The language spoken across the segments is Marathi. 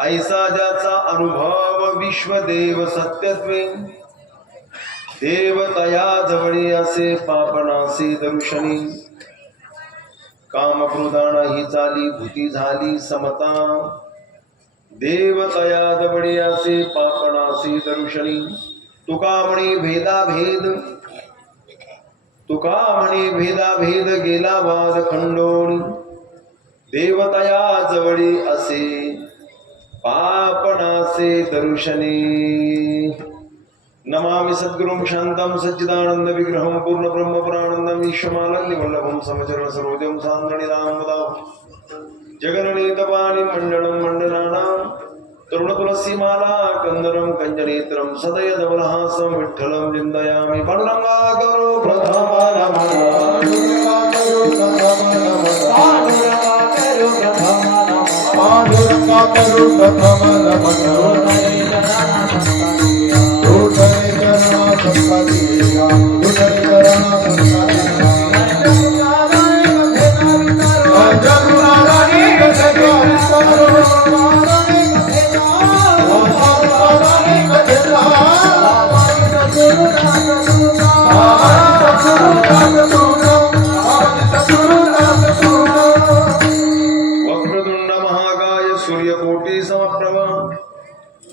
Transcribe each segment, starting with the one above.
ऐसा ज्याचा अनुभव विश्वदेव सत्यत्वे, देवतया जवळी असे पापनासी दर्शनी. कामक्रोधान ही चाली भूती झाली समता, देवतया जवळी असे पापनासी दर्शनी. तुका म्हणे भेदाभेद, तुका म्हणे भेदाभेद गेला वाद खंडोनी. देवतया जवळी असे पापनासे दर्शनी. नमामि सद्गुरुं शान्तं सच्चिदानंद विग्रहं पूर्ण ब्रह्म पुरानंदं विश्वमानंद वल्लभं समचरण सरोजं सान्द्रणिदामदां जगन्नीतपाणि मण्डलं मण्डलानां तरुण तुलसीमाला कंदरं कंजनेत्रं सदय धवलहासं विठ्ठलं चिन्तयामि. पांडुरंगा करो प्रथम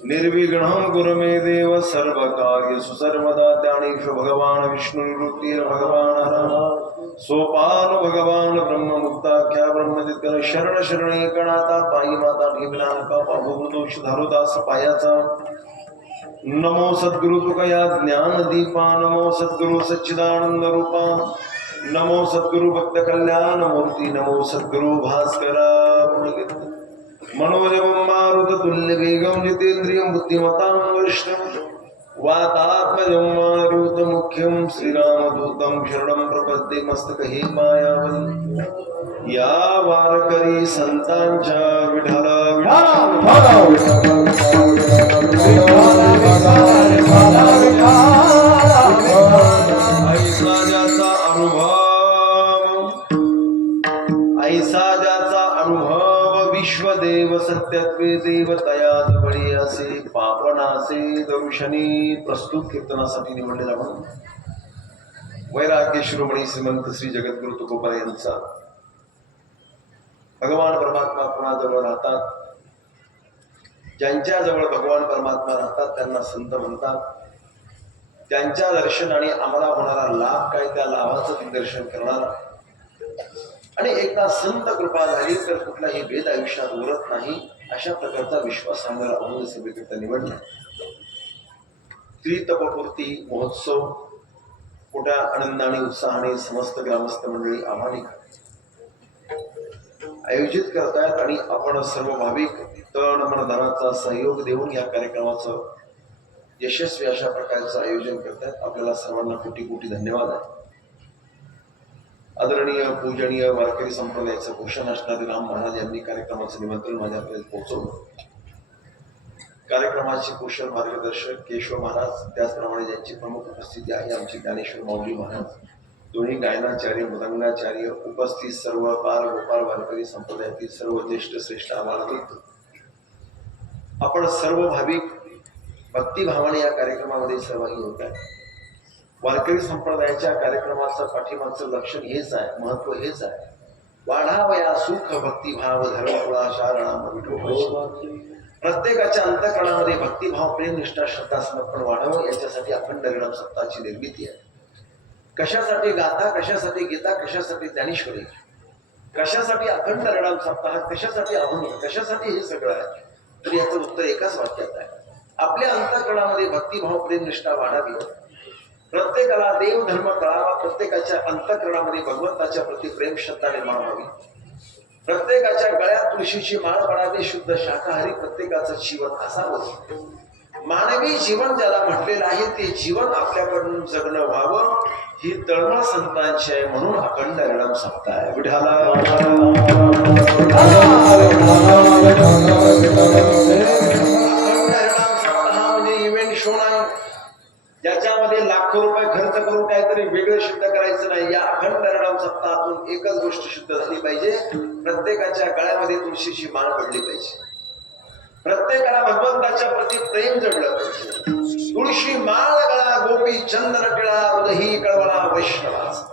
निर्विघ्नं कुरु मे देव सर्वकार्येषु सर्वदा. ज्ञानेषु भगवान् विष्णुर्वृत्तिर् भगवान् हरः सोपान भगवान् ब्रह्म मुक्ताख्या ब्रह्मदित्कर शरण शरणे गणाता पायी माता ठेविलानका पाभूतोष धारुदास पायाचा. नमो सद्गुरु तुकया ज्ञान दीपा, नमो सद्गुरु सच्चिदानंद रूपा, नमो सद्गुरु भक्त कल्याण मूर्ती, नमो सद्गुरु भास्करा. मनोजवं मारुत तुल्य वेगं जितेन्द्रियं बुद्धिमतां वरिष्ठं वातात्मजं मारुत मुख्यं श्रीरामदूतं शरणं प्रपद्ये. मस्तकहे मायावती या वारकरी संतांच्या विठ्ठला ऐसा ज्याचा अनुभव विश्वदेव सत्यत्वे, देवतया जवळी असे पापनासे दर्शनी. प्रस्तुत कीर्तनासाठी निवडलेला म्हणून वैराग्य शिरोमणी श्रीमंत श्री जगद्गुरु तुकोबा यांचा. भगवान परमात्मा कोणाजवळ राहतात, ज्यांच्या जवळ भगवान परमात्मा राहतात त्यांना संत म्हणतात. त्यांच्या दर्शनाने आम्हाला होणारा लाभ काय, त्या लाभाचं दिग्दर्शन करणारा. आणि एकदा संत कृपा झाली तर कुठलाही भेद आयुष्यात उरत नाही, अशा प्रकारचा विश्वास आम्हाला अभंग सभेकरिता निवडला. त्रितपपूर्ती महोत्सव मोठ्या आनंदाने उत्साहाने समस्त ग्रामस्थ मंडळी आम्हाने आयोजित करतायत. आणि आपण सर्व भाविक तन मन धनाचा सहयोग देऊन या कार्यक्रमाचं यशस्वी अशा प्रकारचं आयोजन करतायत. आपल्याला सर्वांना कोटी कोटी धन्यवाद आहे. आदरणीय पूजनीय वारकरी संप्रदायाचे भूषण असणारे राम महाराज यांनी कार्यक्रमाचं निमंत्रण माझ्यापर्यंत पोहोचवलं. कार्यक्रमाचे कुशल मार्गदर्शक केशव महाराज, त्याचप्रमाणे ज्यांची प्रमुख उपस्थिती आहे आमचे ज्ञानेश्वर माऊली महाराज, दोन्ही गायनाचार्य मृदंगाचार्य, उपस्थित सर्व बाल गोपाळ वारकरी संप्रदायातील सर्व ज्येष्ठ श्रेष्ठ आम्हाला. आपण सर्व भाविक भक्तिभावाने या कार्यक्रमामध्ये सहभागी होत आहे. वारकरी संप्रदायाच्या कार्यक्रमाचं पाठीमागचं लक्षण हेच आहे, महत्व हेच आहे. वाढावया सुख भक्तिभाव धर्मकुळा शारणाम विठोबाची. प्रत्येकाच्या अंतःकरणामध्ये भक्तिभाव, प्रेम, निष्ठा, श्रद्धा, समर्पण वाढावं याच्यासाठी अखंड ऋणम सत्ताची निर्मिती आहे. कशासाठी गाथा, कशासाठी गीता, कशासाठी ज्ञानेश्वरी, कशासाठी अखंड ऋणम सप्ताह, कशासाठी अभंग, कशासाठी हे सगळं आहे. तर याचं उत्तर एकाच वाक्यात आहे. आपल्या अंतःकरणामध्ये भक्तिभाव, प्रेम, निष्ठा वाढावी. प्रत्येकाला देव धर्म कळावा. प्रत्येकाच्या अंतःकरणामध्ये भगवंताच्या प्रति प्रेम श्रद्धा निर्माण व्हावी. प्रत्येकाच्या गळ्यात तुळशीची माळ पडावी. शुद्ध शाकाहारी प्रत्येकाचं जीवन असावं. मानवी जीवन ज्याला म्हटलेलं आहे ते जीवन आपल्याकडून जगणं व्हावं ही तळमळ संतांची आहे. म्हणून अखंड ऋणम सप्ताह विठाला इव्हेंट शो नाही ज्याच्यामध्ये लाखो रुपये खर्च करून काहीतरी वेगळं सिद्ध करायचं नाही. या अखंड ऋणम सप्ताहातून एकच गोष्ट सिद्ध झाली पाहिजे. प्रत्येकाच्या गळ्यामध्ये तुळशीची माळ पडली पाहिजे. प्रत्येकाला भगवंताच्या प्रती प्रेम जडलं पाहिजे. तुळशी माळ गळा गोपी चंदन टिळा हृदयी कळवळा वैष्णवास.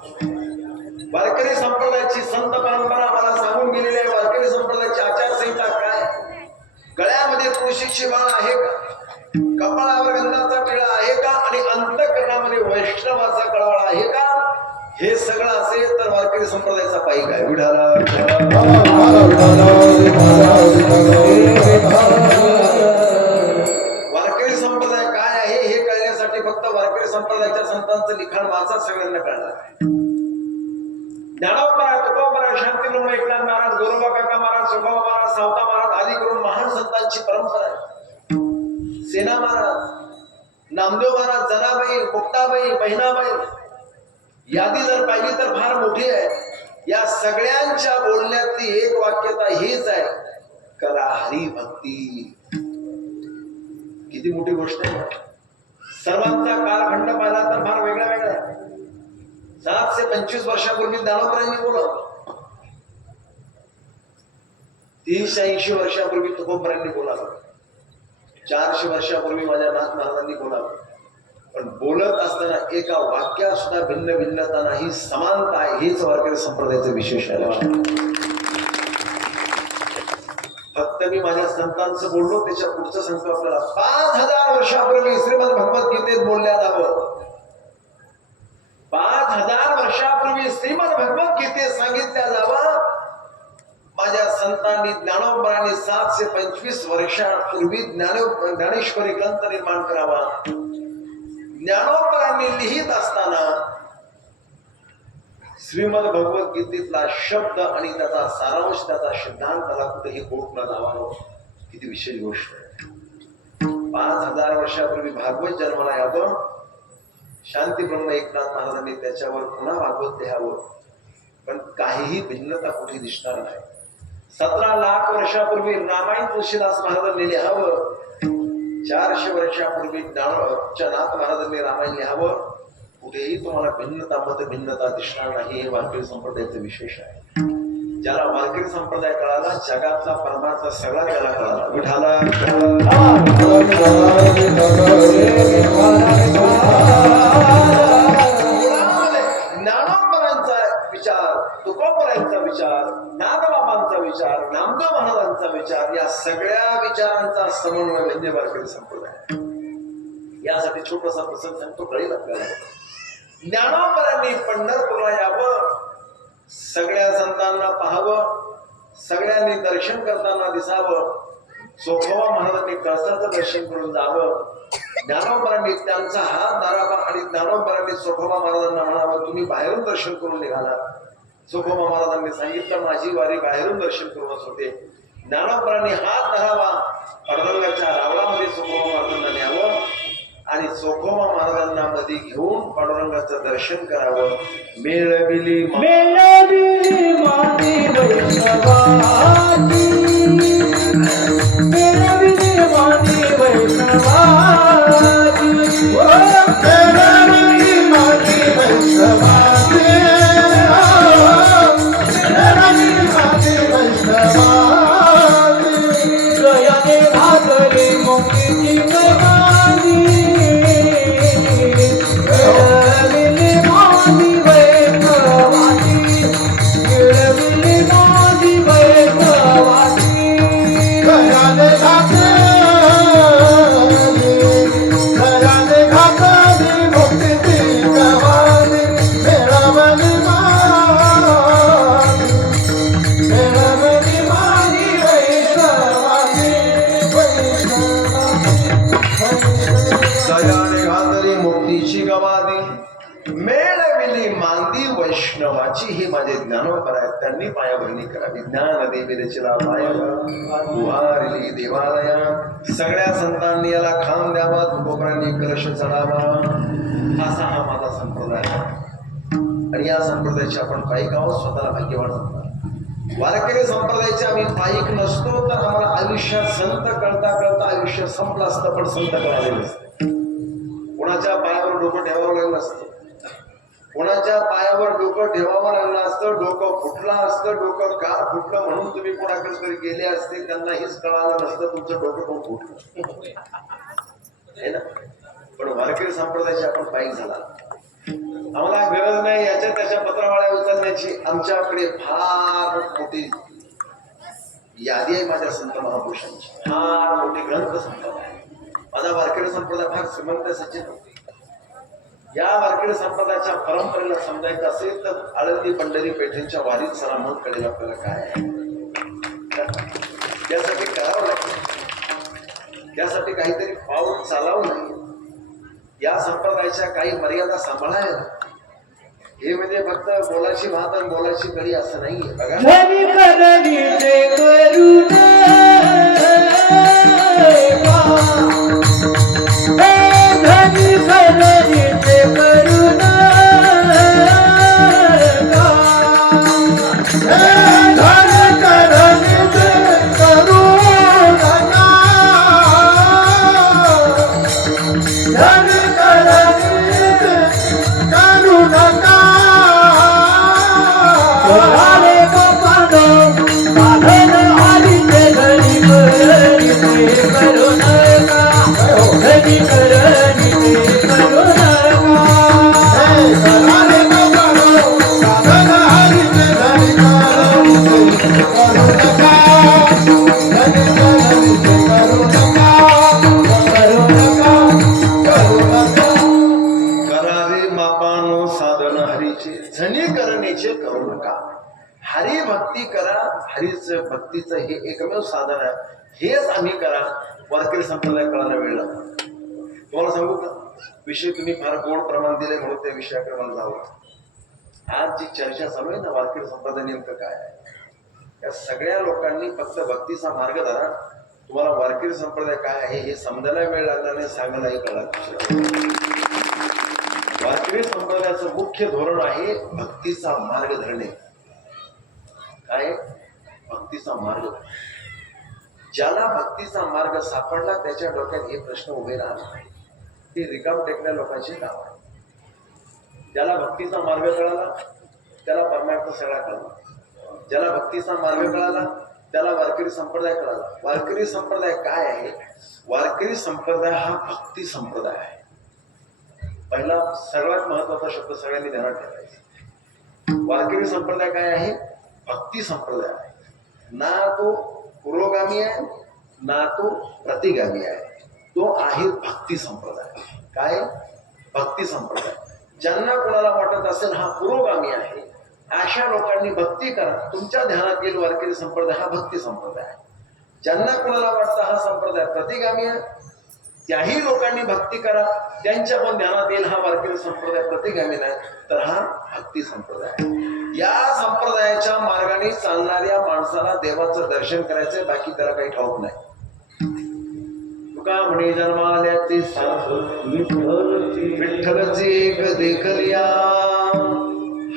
वारकरी संप्रदायाची संत परंपरा मला सांगून गेलेली आहे. वारकरी संप्रदायाची आचारसंहिता काय? गळ्यामध्ये तुळशीची माळ आहे का? कपाळावर गंधाचा टिळा आहे का? आणि अंतःकरणामध्ये वैष्णवाचा कळवळा आहे का? हे सगळं असेल तर वारकरी संप्रदायाचा पायी काय? विठाला वारकरी संप्रदाय काय आहे हे कळण्यासाठी फक्त वारकरी संप्रदायाच्या संतांचं लिखाण वाचा, सगळ्यांना कळणार आहे. ज्ञानोबा, तुकोबा, शांतीब्रह्म, एकनाथ महाराज, गोरोबा काका महाराज, सुखोबा महाराज, सावता महाराज आदी करून महान संतांची परंपरा आहे. सेना महाराज, नामदेव महाराज, जनाबाई, मुक्ताबाई, बहिणाबाई, यादी जर पाहिली तर फार मोठी आहे. या सगळ्यांच्या बोलण्यातली एक वाक्यता हीच आहे, करा हरी भक्ती. किती मोठी गोष्ट आहे. सर्वांचा कालखंड पाहिला तर फार वेगळा वेगळा आहे. 7 ते 25 वर्षापूर्वी ज्ञानोबांनी बोलावं, 380 वर्षापूर्वी तुकोबांनी बोलावं, 400 वर्षापूर्वी माझ्या नाथ महाराजांनी बोलावं. पण बोलत असताना एका वाक्यात सुद्धा भिन्न भिन्नता नाही, समानता आहे. हेच वारकरी संप्रदायाचं विशेष आहे. फक्त मी माझ्या संतांचं बोललो, त्याच्या पुढचं सांगतो आपल्याला. 5000 वर्षापूर्वी श्रीमद भगवद्गीतेत बोलल्या जावं. 5000 वर्षापूर्वी श्रीमद भगवद्गीतेत सांगितल्या जावं. माझ्या संतांनी ज्ञानोबांनी 7 ते 25 वर्षापूर्वी ज्ञानेश्वरी ग्रंथ निर्माण करावा. ज्ञानोबांनी लिहित असताना श्रीमद भगवद्गीतेतला शब्द आणि त्याचा सारांश, त्याचा सिद्धांताला कुठेही कोट न लावावं. किती विशेष गोष्ट आहे. 5000 वर्षापूर्वी भागवत जन्माला यावं. शांतीब्रह्म एकनाथ महाराजांनी त्याच्यावर पुन्हा भागवत लिहावं. पण काहीही भिन्नता कुठे दिसणार नाही. 17 लाख वर्षापूर्वी रामायण तुळशीदास महाराजांनी लिहावं. 400 वर्षापूर्वी नाथ महाराजांनी रामायण लिहावं. कुठेही तुम्हाला भिन्नता, मत भिन्नता दिसणार नाही. हे वारकरी संप्रदायाचं विशेष आहे. ज्याला वारकरी संप्रदाय कळाला, जगातला परमार्थ सगळा त्याला कळाला. विठाला ज्ञानोबांचा विचार, तुकोबांचा विचार, नागबाबांचा विचार, नामदेव महाराजांचा विचार, या सगळ्या विचारांचा समन्वय म्हणजे वारकरी संप्रदाय. यासाठी छोटासा प्रसंग सांगतो, कळेल आपल्याला. ज्ञानोबांनी पंढरपूरला यावं, सगळ्या संतांना पाहावं, सगळ्यांनी दर्शन करताना दिसावं. चोखोबा महाराजांनी कळसाचं दर्शन करून जावं. ज्ञानोबांनी त्यांचा हात धरावा आणि ज्ञानोबांनी चोखोबा महाराजांना म्हणावं, तुम्ही बाहेरून दर्शन करून निघाला. चोखोबा महाराजांनी सांगितलं, माझी वारी बाहेरून दर्शन करूनच होते. ज्ञानोबांनी हात धरावा, पांडुरंगाच्या रावळामध्ये चोखोबा महाराजांना न्यावं आणि चोखोबा महाराजांना मध्ये घेऊन पांडुरंगाचं दर्शन करावं. मेळविली माती वैष्णवाची, मेळविली माती वैष्णवाची, मेळविली माती वैष्णवाची, मेळविली माती वैष्णवाची, गयाने भाकरी मुक्तीची कमानी, मेळविली माती वैष्णवाची, मेळविली माती वैष्णवाची, गयाने भाकरी मुक्तीची कमानी, मेळविली मेळविली मांदी वैष्णवाची. हे माझे ज्ञानोबा आहेत, त्यांनी पायाभरणी करावी. ज्ञान देवी रचिला पाया उभारली देवालया. सगळ्या संतांनी याला खांब द्यावा, तुकोबांनी कलश चढावा. असा हा माझा संप्रदाय आहे. आणि या संप्रदायाचे आपण पायिक आहोत, स्वतःला भाग्यवान होणार. वारकरी संप्रदायाचे आम्ही पायिक नसतो तर आम्हाला आयुष्यात संत कळता कळता आयुष्य संपलं असतं, पण संत कळाले नसते. कोणाच्या पायावर डोकं ठेवावं लागलं नसतं. कोणाच्या पायावर डोकं ठेवावं लागलं असतं, डोकं फुटलं असतं, डोकं का फुटलं म्हणून तुम्ही कोणाकडे तरी गेले असते, त्यांना हेच कळालं नसतं तुमचं डोकं पण फुटलं है ना. पण वारकरी संप्रदायाचे आपण पायी झाला, आम्हाला गरज नाही याच्या त्याच्या पत्रावळ्या उचलण्याची. आमच्याकडे फार मोठी यादी आहे माझ्या संत महापुरुषांची, फार मोठी ग्रंथ संपदा आहे. माझा वारकरी संप्रदाय फार श्रीमंत सचिन. या वारकरी संप्रदायाच्या परंपरेला समजायचं असेल तर आळंदी पंढरी पेठेंच्या वारीत सरामत कळेल आपल्याला काय आहे. त्यासाठी करावं लागेल, त्यासाठी काहीतरी पाऊल चालावं लागेल. या संप्रदायाच्या काही मर्यादा सांभाळायला. हे म्हणजे फक्त बोलाची भात आणि बोलाची कडी असं नाहीये बघा. भक्तीचं हे एकमेव साधन आहे, हेच आम्ही करा. वारकरी संप्रदाय कळायला वेळ लागला. तुम्हाला सांगू का विषय, तुम्ही फार गोड प्रमाण दिले म्हणून त्या विषयाकडे मला जावं. आज जी चर्चा चालू आहे ना वारकरी संप्रदाय नेमकं काय आहे, या सगळ्या लोकांनी फक्त भक्तीचा मार्ग धरा. तुम्हाला वारकरी संप्रदाय काय आहे हे समजायला वेळ लागला नाही, सांगायलाही कळलं. वारकरी संप्रदायाचं मुख्य धोरण आहे भक्तीचा मार्ग धरणे. काय भक्तीचा मार्ग. ज्याला भक्तीचा मार्ग सापडला त्याच्या डोक्यात हे प्रश्न उभे राहत नाही. ते रिकाम टेकण्या लोकांची नाव आहे. ज्याला भक्तीचा मार्ग कळाला त्याला परमार्थ सगळा कळला. ज्याला भक्तीचा मार्ग कळाला त्याला वारकरी संप्रदाय कळाला. वारकरी संप्रदाय काय आहे? वारकरी संप्रदाय हा भक्ती संप्रदाय आहे. पहिला सर्वात महत्वाचा शब्द सगळ्यांनी ध्यानात ठेवायचा. वारकरी संप्रदाय काय आहे? भक्ती संप्रदाय आहे. ना तो पुरोगामी आहे ना तो प्रतिगामी आहे, तो आहे भक्ती संप्रदाय. काय? भक्ती संप्रदाय. ज्यांना कोणाला वाटत असेल हा पुरोगामी आहे अशा लोकांनी भक्ती करा. तुमच्या ध्यानात येईल वारकरी संप्रदाय हा भक्ती संप्रदाय आहे. ज्यांना कोणाला वाटतं हा संप्रदाय प्रतिगामी आहे त्याही लोकांनी भक्ती करा. त्यांच्या पण ध्यानात येईल हा वारकरी संप्रदाय प्रतिगामी नाही तर हा भक्ती संप्रदाय आहे. या संप्रदायाच्या मार्गाने चालणाऱ्या माणसाला देवाचं दर्शन करायचंय, बाकी त्याला काही ठाऊक नाही. तुका म्हणे जन्माल्याचे विठ्ठलचे एक देखलिया.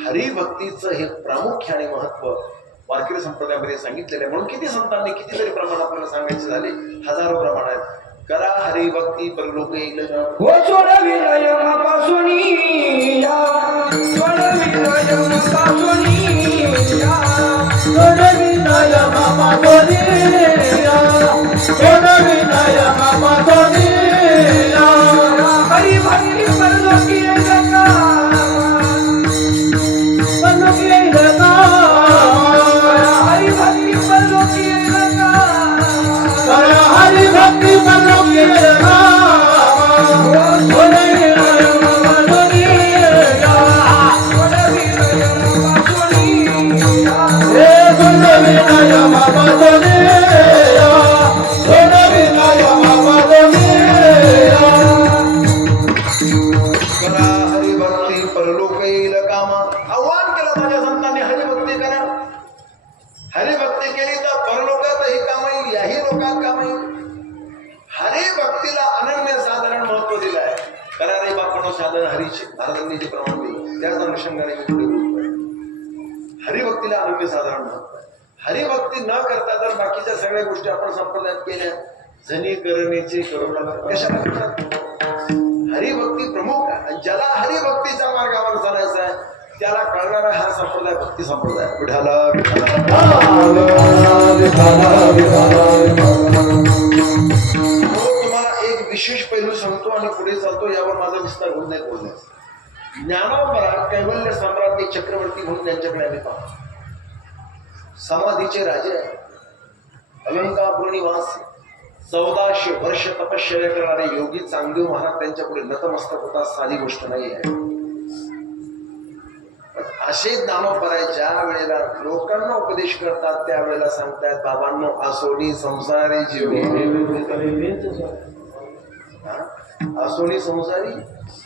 हरिभक्तीचं हे प्रामुख्याने महत्व वारकरी संप्रदायामध्ये सांगितलेलं आहे. म्हणून किती संतांनी कितीतरी प्रमाण आपल्याला सांगायचे झाले, हजारो प्रमाण आहेत. करा हरिभक्ती परलोक येईल. हो सोडविलय पासूनी या, सोडविलय पासूनी या, सोडविलय पासूनी या, सोडविलय पासूनी या. हरिभक्ती परलोक येईल का, परलोक येईल का, हरिभक्ती परलोक येईल का, हरिभक्ती परलोक येईल का. आव्हान केलं माझ्या संतांनी, हरिभक्ती करा. हरिभक्ती केली तर परलोकातही काम येईल, याही लोकात काम येईल. हरिभक्तीला अनन्य साधारण महत्व दिलं आहे. करा रे बापण साधन हरीचे, महाराजांनी जे प्रमाण दिलं त्याच अनुषंगाने मी पुढे बोलतोय. हरिभक्तीला अनन्य साधारण महत्व आहे. हरिभक्ती न करता जर बाकीच्या सगळ्या गोष्टी आपण संप्रदायात केल्या, जनी करणेचे करू नका. कशाला करतात? हरिभक्ती प्रमुख आहे. आणि ज्याला हरिभक्तीच्या मार्गावर चालायचं आहे त्याला कळणारा हा संप्रदाय भक्ती संप्रदाय. विठाला तुम्हाला एक विशेष पैलू सांगतो आणि पुढे चालतो. यावर माझा विस्तार होत नाही बोलण्याचा. ज्ञानोबा कैवल्य सम्राट चक्रवर्ती म्हणून त्यांच्याकडे आम्ही पाहतो. समाधीचे राजे आहे, अलंकापूर निवासी, 1400 वर्ष तपश्चर्या करणारे योगी चांगदेव महाराज त्यांच्या पुढे नतमस्तक होता. साधी गोष्ट नाही आहे. असे ज्ञानोबा ज्या वेळेला लोकांना उपदेश करतात त्यावेळेला सांगतात, बाबांनो आसोनी संसारी जीवे, आसोनी संसारी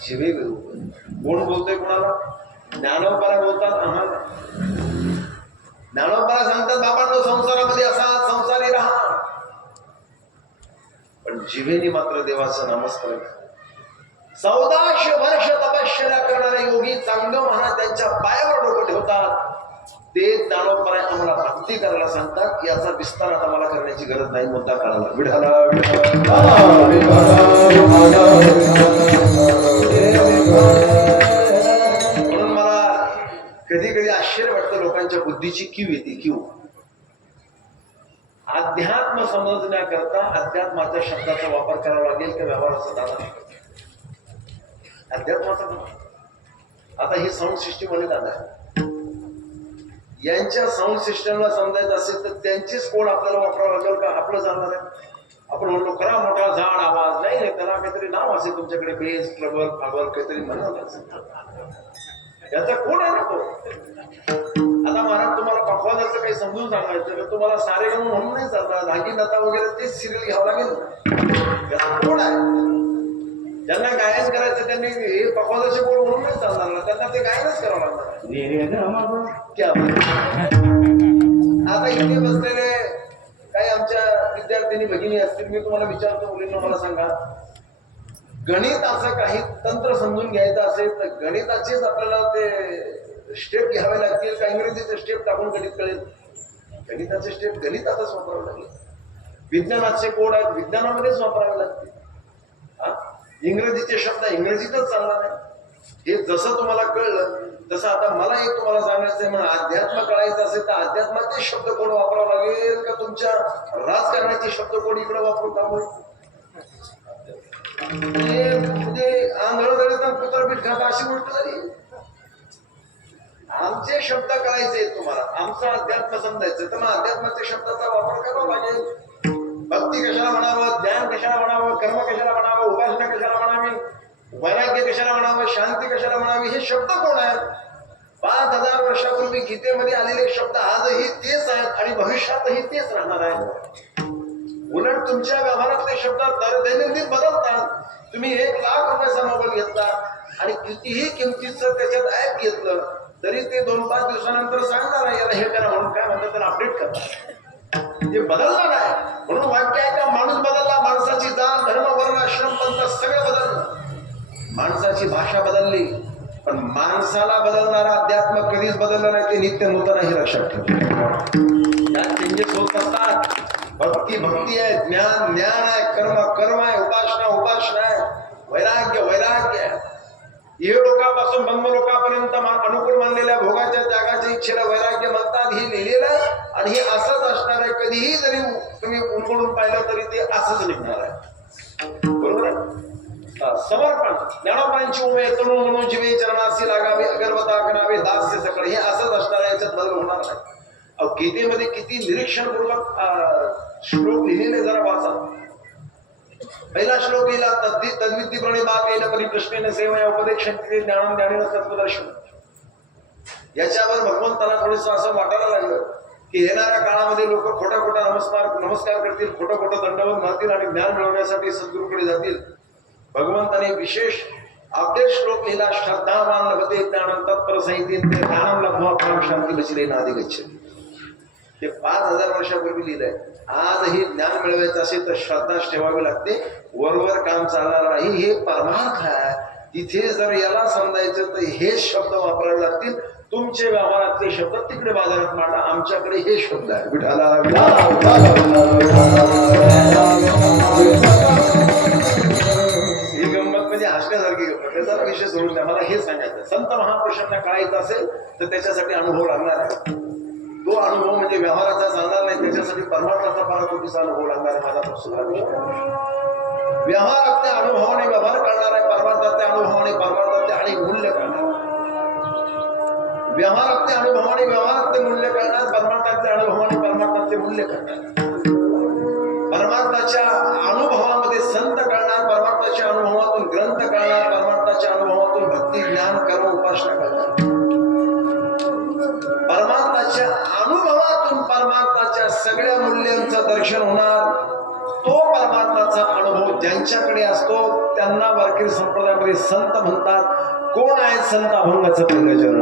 जीवे विरू. कोण बोलतोय कोणाला? ज्ञानोबा बोलतात आम्हाला. ज्ञानोबा सांगतात बाबांनो संसारामध्ये असा संसारी राहा, पण जिभेने मात्र देवाचं नामस्मरण. 1400 वर्ष तपश्चर्या करणारे योगी चांगदेव महाराज त्यांच्या पायावर डोकं ठेवतात. ते ज्ञानोबा आम्हाला भक्ती करायला सांगतात. याचा विस्तार आता मला करण्याची गरज नाही. मुद्दा कळाला. विठाला म्हणून मला कधी कधी आश्चर्य वाटतं लोकांच्या बुद्धीची कीव येते. कीव अध्यात्म समजण्याकरता अध्यात्माच्या शब्दाचा वापर करावा लागेल का व्यवहाराचा दादा? अध्यात्माचा. आता ही साऊंड सिस्टीम आणि दादा यांच्या साऊंड सिस्टमला समजायचं असेल तर त्यांचीच कोड आपल्याला वापरावं लागेल का? आपलं जाणार आहे. आपण म्हणतो खरा मोठा झाड आवाज नाही, त्याला काहीतरी नाव असेल तुमच्याकडे, बेस, ट्रबल, फाबल काहीतरी म्हणाल असेल. याचा कोण आहे ना तो? आता महाराज तुम्हाला पखवाजाचं काही समजून सांगायचं तर तुम्हाला सारे गम म्हणून नाही चालणार. धागी लता वगैरे तेच सिरियल घ्यावं लागेल. त्याचा कोण आहे? ज्यांना गायन करायचं त्यांनी हे पखवाजाचे कोण म्हणून नाही चालणार ना, त्यांना ते गायनच करावं लागणार. आता इथे बसलेले काही आमच्या विद्यार्थिनी भगिनी असतील, मी तुम्हाला विचारतो मुलींना, मला सांगा गणिताचं काही तंत्र समजून घ्यायचं असेल तर गणिताचेच आपल्याला ते स्टेप घ्यावे लागतील का इंग्रजीचे स्टेप टाकून गणित कळेल? गणिताचे स्टेप गणितातच वापरावे लागेल. विज्ञानाचे कोड आहेत विज्ञानामध्येच वापरावे लागतील. इंग्रजीचे शब्द इंग्रजीतच चालणार नाही. हे जसं तुम्हाला कळलं तसं आता मला एक तुम्हाला सांगायचं आहे. म्हणून अध्यात्म कळायचं असेल तर अध्यात्माचे शब्द कोड वापरावं लागेल का तुमच्या राजकारणाचे शब्द कोड इकडे वापरू का? म्हणजे आंधळ पुत्रपीठ खाता अशी गोष्ट झाली. आमचे शब्द करायचे तुम्हाला, आमचा अध्यात्म समजायचं तर मग अध्यात्माच्या शब्दाचा वापर करावा लागेल. भक्ती कशाला म्हणावं, ज्ञान कशाला म्हणावं, कर्म कशाला म्हणावं, उपासना कशाला म्हणावी, वैराग्य कशाला म्हणावं, शांती कशाला म्हणावी, हे शब्द कोण आहेत? 5000 वर्षापूर्वी गीतेमध्ये आलेले शब्द आजही तेच आहेत आणि भविष्यातही तेच राहणार आहेत. उलट तुमच्या व्यवहारातले शब्द दैनंदिन बदलतात. तुम्ही 1,00,000 रुपयाचा मोबाईल घेतला आणि कितीही किमतीचं त्याच्यात ऍप घेतलं तरी ते 2-5 दिवसानंतर सांगणार आहे याला हे करा म्हणून. काय म्हणतात त्याला? अपडेट करतात. ते बदलणार आहे. म्हणून वाक्य आहे का माणूस बदलला, माणसाची जात, धर्म, वर्ण, आश्रम, पंथ सगळं बदललं. माणसाची भाषा बदलली पण माणसाला बदलणारा अध्यात्म कधीच बदललं नाही. ते नित्य नूतन आहे, लक्षात ठेवा. त्यात चेंजेस होत असतात. भक्ती भक्ती आहे, ज्ञान ज्ञान आहे, कर्म कर्म आहे, उपासना उपासना आहे, वैराग्य वैराग्य आहे. हे लोकांपासून ब्रह्म लोकांपर्यंत अनुकूल मानलेल्या भोगाच्या त्यागाच्या इच्छेला वैराग्य म्हणतात. हे लिहिलेलं आहे आणि हे असंच असणार आहे. कधीही जरी तुम्ही उलगडून पाहिलं तरी ते असंच निघणार आहे. बरोबर आहे? समर्पण. ज्ञानोबांची उमे तणू म्हणून जीवे चरणासी लागावे, अगरवता करावे, दास्य सकळ, हे असंच असणार आहे. याच्यात बदल होणार नाही. गीतेमध्ये किती निरीक्षणपूर्वक श्लोक लिहिलेले जरा वाचा. पहिला श्लोक लिहिला तद्वितीप्रणे बातेन परिप्रश्नेन सेवया उपदेक्षन्ते ज्ञानं ज्ञानेन तत्त्वदर्शन. याच्यावर भगवंताला थोडंसं असं वाटायला लागलं की येणाऱ्या काळामध्ये लोक खोटा खोटा नमस्कार करतील, खोटं खोटं दंडवत घालतील आणि ज्ञान मिळवण्यासाठी सद्गुरूकडे जातील. भगवंताने विशेष अपडेट श्लोक लिहिला. श्रद्धावान लभते ज्ञानं तत्पर संहितेन ते ज्ञानं लब्ध्वा परां शांती बचिरे नादि गच्छति. ते 5000 वर्षापूर्वी लिहिलंय. आजही ज्ञान मिळवायचं असेल तर श्रद्धाच ठेवावी लागते. वरवर काम चालणार नाही. हे परमार्थ आहे. तिथे जर याला समजायचं तर हेच शब्द वापरावे लागतील. तुमचे व्यवहारातले शब्द तिकडे बाजारात मांडा. आमच्याकडे हे शब्द आहे. विठाला ही गंमत म्हणजे हसण्यासारखी सोडून द्या, मला हे सांगायचं. संत महापुरुषांना कळायचं असेल तर त्याच्यासाठी अनुभव लागणार आहे. तो अनुभव म्हणजे व्यवहाराचा सांगणार नाही, त्याच्यासाठी परमार्थाचा पारखोटीचा अनुभव लागणार आहे. माझा दुसरा विषय व्यवहारातल्या अनुभवाने व्यवहार करणार आहे, परमार्थातल्या अनुभवाने परमार्थातले आणि मूल्य करणार. व्यवहारातल्या अनुभवाने व्यवहारातले मूल्य करणार, परमार्थातल्या अनुभवाने परमार्थातले मूल्य करणार. परमार्थाच्या अनुभवामध्ये संत करणार, परमार्थाच्या अनुभवातून ग्रंथ करणार, परमार्थाच्या अनुभवातून भक्ती ज्ञान कर्म उपासना करणार. परमार्थाच्या अनुभवातून परमार्थाच्या सगळ्या मूल्यांचं दर्शन होणार. तो परमार्थाचा अनुभव ज्यांच्याकडे असतो त्यांना वारकरी संप्रदायामध्ये संत म्हणतात. कोण आहेत संत? अभंगाचं पंकजन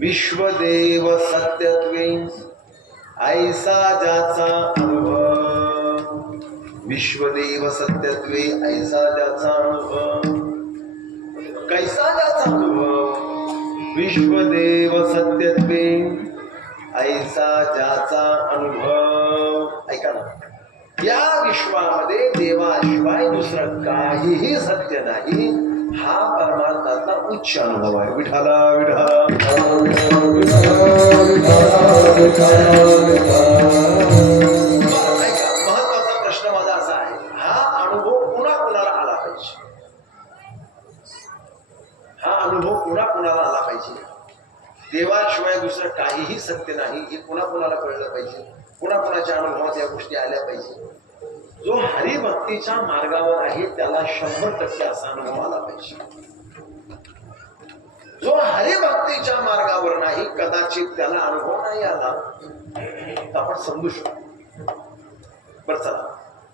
विश्वदेव सत्यत्वे ऐसा ज्याचा अनुभव. विश्वदेव सत्यत्वे ऐसा ज्याचा अनुभव. कैसा ज्याचा अनुभव? विश्वदेव सत्यत्वे ऐसा ज्याचा अनुभव. ऐका ना, या विश्वामध्ये देवाशिवाय दुसरं काहीही सत्य नाही. हा परमार्थाचा उच्च अनुभव आहे. विठाला महत्वाचा प्रश्न माझा असा आहे, हा अनुभव पुन्हा कुणाला आला पाहिजे? हा अनुभव पुन्हा कुणाला आला पाहिजे? देवाशिवाय दुसरं काहीही सत्य नाही हे पुन्हा कुणाला कळलं पाहिजे. पुन्हा कुणाच्या अनुभवात या गोष्टी आल्या पाहिजे. जो हरिभक्तीच्या मार्गावर आहे त्याला 100% असा अनुभव आला पाहिजे. जो हरिभक्तीच्या मार्गावर नाही कदाचित त्याला अनुभव नाही आला. आपण समजू शकतो. बरं चला,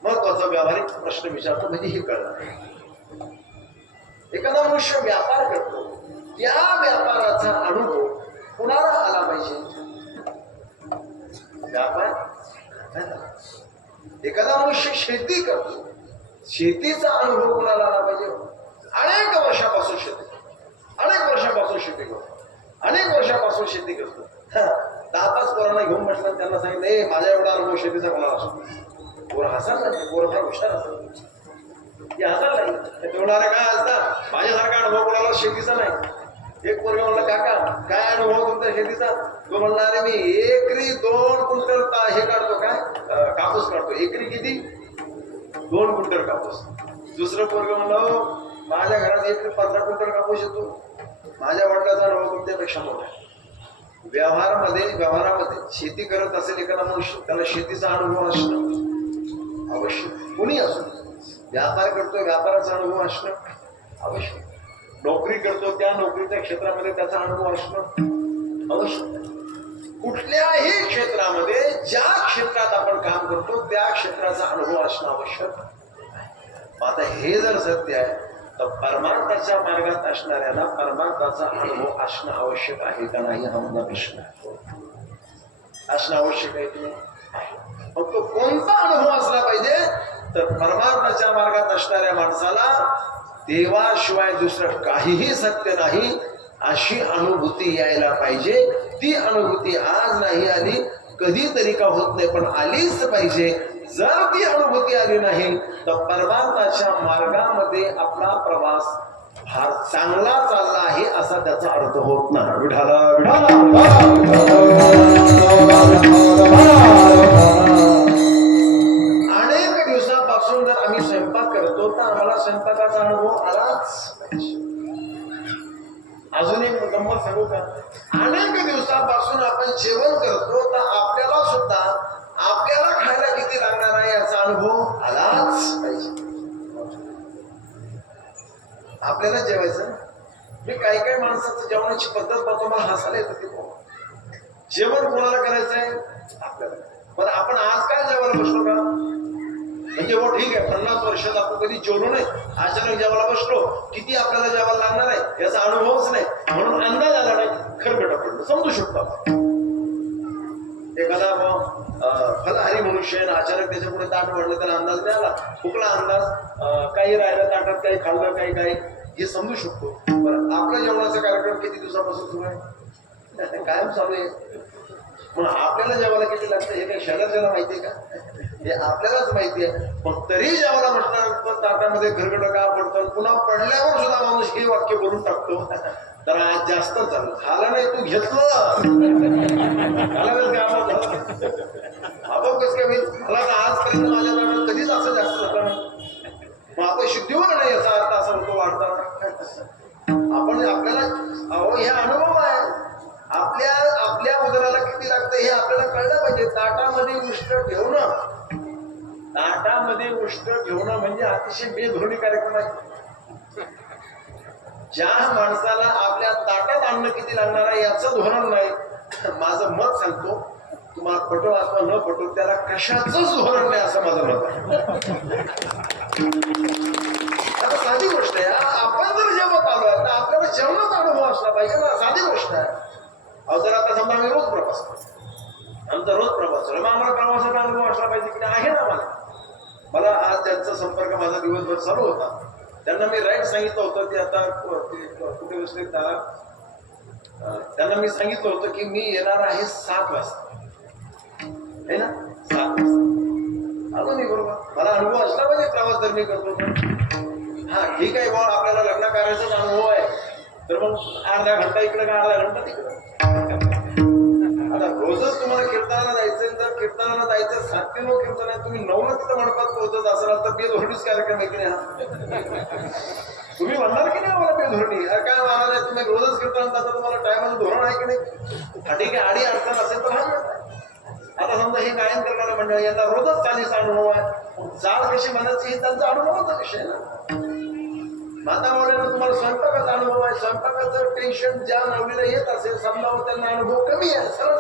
महत्वाचा व्यावहारिक प्रश्न विचारतो म्हणजे हे कळलं. एखादा मनुष्य व्यापार करतो, त्या व्यापाराचा अनुभव कुणाला आला पाहिजे? व्यापार. एखादा मनुष्य शेती करतो, शेतीचा अनुभव कुणाला आला पाहिजे? अनेक वर्षापासून शेती करतो, अनेक वर्षापासून शेती करतो. 10-5 पोरांना घेऊन बसला, त्यांना सांगितलं माझा एवढा अनुभव शेतीचा कोणाला असतो? पोर हसायला नाही, पोर फार हुशार असतात. ती हसायला नाही, तेवढाला काय असतात, माझ्यासारखा अनुभव कोणाला शेतीचा नाही. एक पोरगा म्हणला, काका काय अनुभव तुमचा शेतीचा? तो म्हणला, अरे मी एकरी 2 क्विंटल हे काढतो, काय कापूस काढतो. एकरी किती? 2 क्विंटल कापूस. दुसरं पोरग म्हणलं माझ्या घरात 15 क्विंटल कापूस येतो. माझ्या वडिलाचा अनुभव तुमच्यापेक्षा मोठा आहे. व्यवहारामध्ये शेती करत असेल एखादा मनुष्य, त्याला शेतीचा अनुभव असणं आवश्यक. कुणी असो, व्यापार करतो, व्यापाराचा अनुभव असणं आवश्यक. नोकरी करतो, त्या नोकरीच्या क्षेत्रामध्ये त्याचा अनुभव असणं आवश्यक. कुठल्याही क्षेत्रामध्ये ज्या क्षेत्रात आपण काम करतो त्या क्षेत्राचा अनुभव असणं आवश्यक. आता हे जर सत्य आहे तर परमार्थाच्या मार्गात असणाऱ्याला परमार्थाचा अनुभव असणं आवश्यक आहे का नाही हा माझा प्रश्न असणं आवश्यक आहे की नाही. मग तो कोणता अनुभव असला पाहिजे तर परमार्थाच्या मार्गात असणाऱ्या माणसाला देवाशिवाय दुसरं काहीही सत्य नाही अशी अनुभूती यायला पाहिजे. ती अनुभूती आज नाही आली, कधीतरी का होत नाही पण आलीच पाहिजे. जर ती अनुभूती आली नाही तर परमार्थाच्या मार्गामध्ये आपला प्रवास फार चांगला चालला आहे असा त्याचा अर्थ होत नाही. विठाला अनेक दिवसापासून जर आम्ही स्वयंपाक करतो तर आम्हाला स्वयंपाकाचा अनुभव आलाच पाहिजे. अजून एक गंमत सांगू का. अनेक दिवसापासून आपण जेवण करतो तर आपल्याला सुद्धा आपल्याला खायला किती लागणार आहे याचा अनुभव आलाच पाहिजे. आपल्याला जेवायचं. मी काही माणसाचं जेवणाची पद्धत पाहतो, मला हसायला येतं की जेवण कोणाला करायचंय आपल्याला. पण आपण आज काय जेवायला बसलो का म्हणजे हो ठीक आहे 50 वर्षात आपण कधी जेवलो नाही, अचानक जेवायला बसलो, किती आपल्याला जेवायला लागणार आहे याचा अनुभवच नाही म्हणून अंदाज आला नाही, खरकट पडलं समजू शकतो आपण. एखादा फलहारी मनुष्य आहे अचानक त्याच्या पुढे ताट वाढलं त्याला अंदाज नाही आला, कुठला अंदाज काही राहिलं ताटात, काही खाल्लं काही हे समजू शकतो. पण आपल्या जेवणाचा कार्यक्रम किती दिवसापासून सुरू आहे, कायम चालू आहे. मग आपल्याला जेवायला किती लागतं हे काही शेजारच्याला माहितीये का, हे आपल्यालाच माहिती आहे. पण तरी जेवायला म्हटल्यानंतर ताटामध्ये घरगडं का पडतं, पुन्हा पडल्यावर सुद्धा माणूस हे वाक्य बोलून टाकतो तर आज जास्त झालं. खाला नाही तू घेतलं आपण कसं काय होईल. मला आजपर्यंत माझ्या ताटात कधीच असं जास्त झालं नाही. मग आपण शुद्धीवर नाही याचा अर्थ असा होतो वाढता. आपण आपल्याला हे अनुभव आहे. आपल्या उदराला किती लागतं हे आपल्याला कळलं पाहिजे. ताटामध्ये उष्ट ठेवणं म्हणजे अतिशय बेधोरणी कार्यक्रम आहे. ज्या माणसाला आपल्या ताटात अन्न किती लागणार आहे याचं धोरण नाही. माझं मत सांगतो, तुम्हाला पटो अथवा न पटो, त्याला कशाचंच धोरण नाही असं माझं मत आहे. आता साधी गोष्ट आहे, आपण जर जेवत आलो तर आपल्याला जेवणाचा अनुभव असला पाहिजे ना, साधी गोष्ट आहे. जर आता समजा आम्ही रोज प्रवास करतो, आमचा रोज प्रवास मग आम्हाला प्रवासाचा अनुभव असला पाहिजे की आहे ना. मला आज त्यांचा संपर्क माझा दिवसभर चालू होता. त्यांना मी राईट सांगितलं होतं की आता कुठे विसरले त्यांना मी सांगितलं होतं की मी येणार आहे 7 वाजता आहे ना, 7 वाजता आलो मी. बरोबर मला अनुभव असला पाहिजे प्रवास जर मी करतो. हा ठीक आहे बाबा, आपल्याला लग्न कार्याचा अनुभव आहे तर मग अर्धा घंटा इकडे का अर्धा घंटा तिकडे. आता रोजच तुम्हाला कीर्तनाला जायचंय, जर कीर्तनाला जायचं 7 ते 9 कीर्तन आहे, तुम्ही 9 ला तिथं मंडपात पोहोचत असाल तर बेधोरणीच कार्यक्रम आहे की नाही हा. तुम्ही म्हणणार की नाही आम्हाला बेधोरणी, काय महाराज आहे तुम्ही रोजच कीर्तनाला जाता, तुम्हाला टायमाचं धोरण आहे की नाही. हा ठीक आहे, आडी अडचण असेल तर हा. आता समजा हे गायन करणारा मंडळ यांना रोजच चालीचा अनुभव आहे, चाल कशी म्हणायची हे त्यांचा अनुभवाचा विषय ना. माता मावळ्यांना तुम्हाला स्वयंपाकाचा अनुभव आहे, स्वयंपाकाचं टेन्शन ज्या नवरीला येत असेल समजा त्यांना अनुभव कमी आहे. सरळ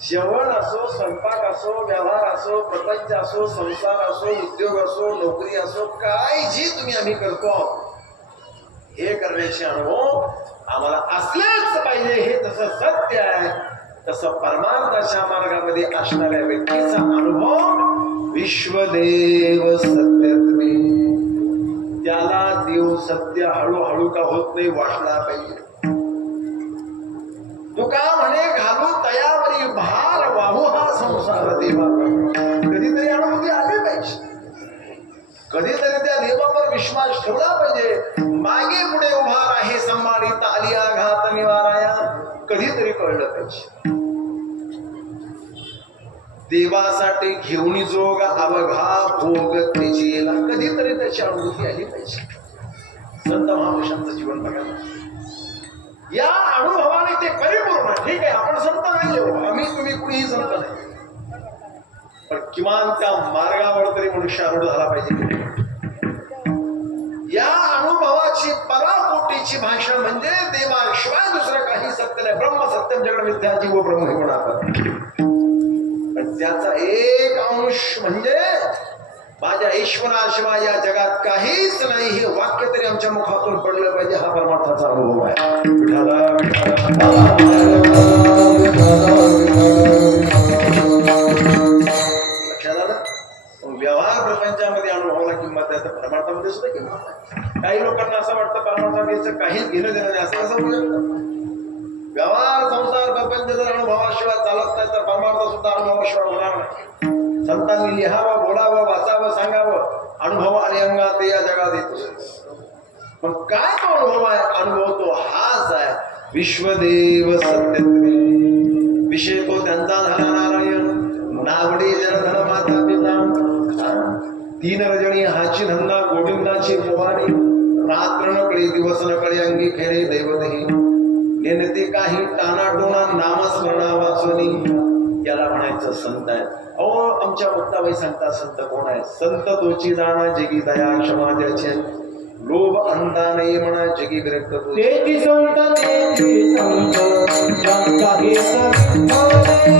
जेवण असो, स्वयंपाक असो, व्यवहार असो, प्रपंच असो, संसार असो, उद्योग असो, नोकरी असो, काय जी तुम्ही आम्ही करतो हे करण्याचे अनुभव आम्हाला असलेच पाहिजे. हे तसं सत्य आहे तसं परमार्थाच्या मार्गामध्ये असणाऱ्या व्यक्तीचा अनुभव विश्वदेव सत्यत्वे, त्याला देव सत्य हळूहळू का होत नाही वाटला पाहिजे. तुका म्हणे घालू तयावरी भार वाहू हा संसार देवा. कधीतरी अनुभूती आली पाहिजे, कधीतरी त्या देवावर विश्वास ठेवला पाहिजे. मागे पुढे उभा आहे संभाळीत आली आघात निवाराया, कधीतरी कळलं पाहिजे. देवासाठी घेऊन जोग अवघा भोग त्याची येला. कधीतरी त्याची अनुभूती आली पाहिजे. संत महापुरुषांचं जीवन बघा, या अनुभवाने ते परिपूर्ण. ठीक आहे, आपण संत नाही हो, आम्ही तुम्ही कुणीही संत नाही, पण किमान त्या मार्गावर तरी मनुष्य आरूढ झाला पाहिजे. या अनुभवाची पराकोटीची भाषा म्हणजे देवाशिवाय दुसरं काही सत्य नाही. ब्रह्म सत्यम जगद मिथ्या जीव ब्रह्म हे म्हणतात. पण त्याचा एक अंश म्हणजे माझ्या ईश्वराशिवाय या जगात काहीच नाही हे वाक्य तरी आमच्या मुखातून पडलं पाहिजे. हा परमार्थाचा अनुभव आहे. लक्षात आलं? व्यवहार प्रपंचामध्ये अनुभवाला किंमत आहे, तर परमार्थामध्ये सुद्धा किंमत आहे. काही लोकांना असं वाटतं परमार्थाचं काहीच घेणं देणं नाही, असं कसं बोलू. व्यवहार संसार प्रपंच जर अनुभवाशिवाय चालत नाही तर परमार्थ सुद्धा अनुभवाशिवाय होणार नाही. संतांनी लिहावं, बोलावं, वाचावं, सांगावं. अनुभव आणि अंगात या जगात येतो. पण काय तो अनुभव आहे? अनुभव तो हाच आहे, विश्वदेव सत्यत्वे. विषय तो त्यांचा झाला नारायण, नावडे जनधन माता पिता. तीन रजणी हाची धंदा गोविंदाची पोवाडी. रात्र न कळे दिवस न कळे अंगी खेळे दैवतही. नेनते काही टाणाटोणा नामस्मरणा वाचवणी. याला म्हणायचं संत आहे. अहो आमच्या मुक्ताबाई सांगता संत कोण आहे? संत तोची जाणा जगी दया क्षमा द्याचे. लोभ अंधा नाही म्हणा जगी विरक्त तेची संत तेची संत ज्यांचा हे ज्यांचा हे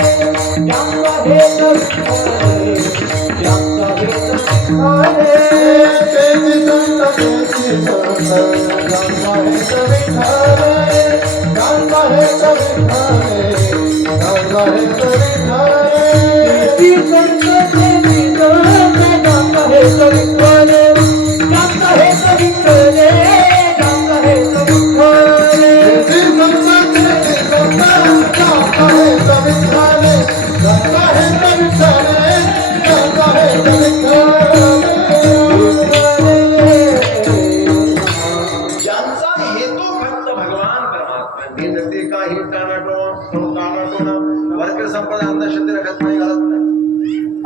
ज्यांचा हे तेची संत तेची संत ज्यांचा हे ज्यांचा हे ज्यांचा हे तेची संत तेची संत ज्यांचा हे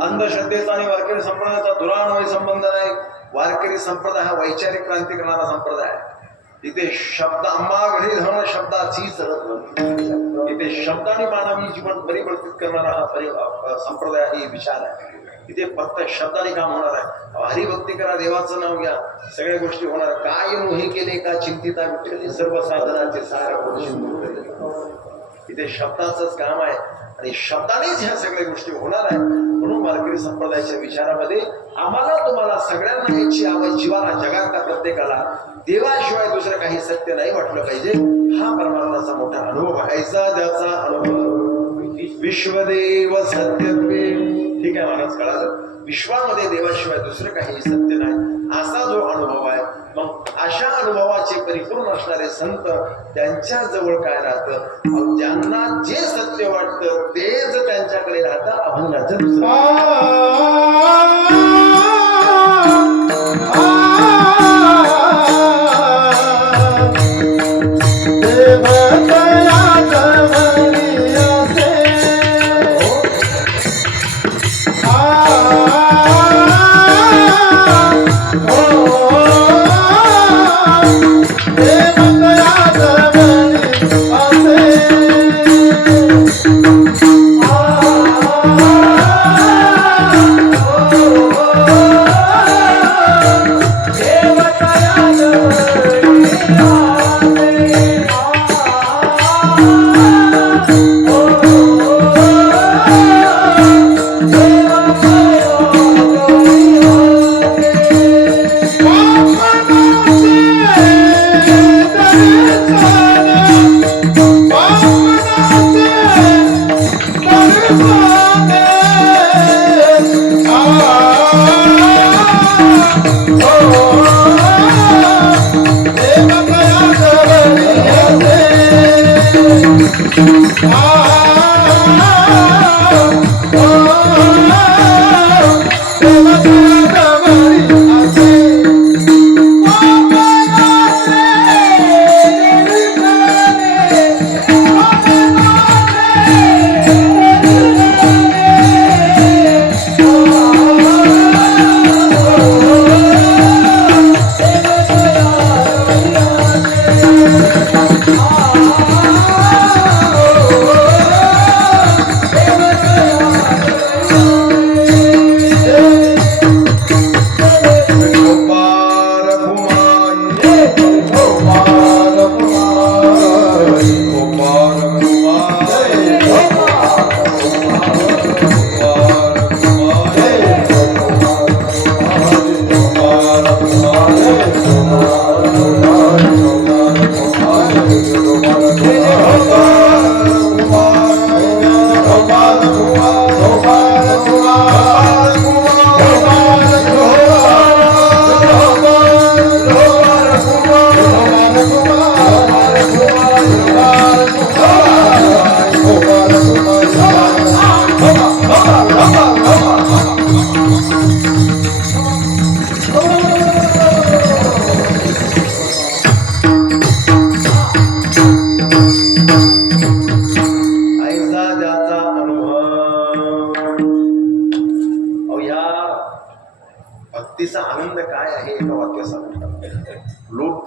अंधश्रद्धेचा आणि वारकरी संप्रदायाचा दुरान्वयी संबंध नाही. वारकरी संप्रदाय हा वैचारिक क्रांती करणारा संप्रदाय आहे. इथे शब्द अंबा घडी धरण शब्दाची इथे शब्दाने मानवी जीवन परिवर्तित करणारा हा संप्रदाय ही विचार आहे. इथे फक्त शब्दाने काम होणार आहे. हरिभक्ती करा, देवाचं नाव घ्या, सगळ्या गोष्टी होणार. काय मोही केले का चिंतिता विठ्ठली, सर्व साधनाचे सार इथे शब्दाचंच काम आहे आणि शब्दानेच ह्या सगळ्या गोष्टी होणार आहे. म्हणून वारकरी संप्रदायाच्या विचारामध्ये आम्हाला तुम्हाला सगळ्यांना याची आवड, जीवाला जगातल्या प्रत्येकाला देवाशिवाय दुसरं काही सत्य नाही वाटलं पाहिजे. हा परमार्थाचा मोठा अनुभव व्हायचा, ज्याचा अनुभव विश्वदेव सत्यत्वे. ठीक आहे महाराज, कळालं. विश्वामध्ये देवाशिवाय दुसरं काही सत्य नाही असा जो अनुभव आहे. मग अशा अनुभवाचे परिपूर्ण असणारे संत, त्यांच्या जवळ काय राहतं? ज्यांना जे सत्य वाटतं तेच त्यांच्याकडे राहतं. अभंगाचं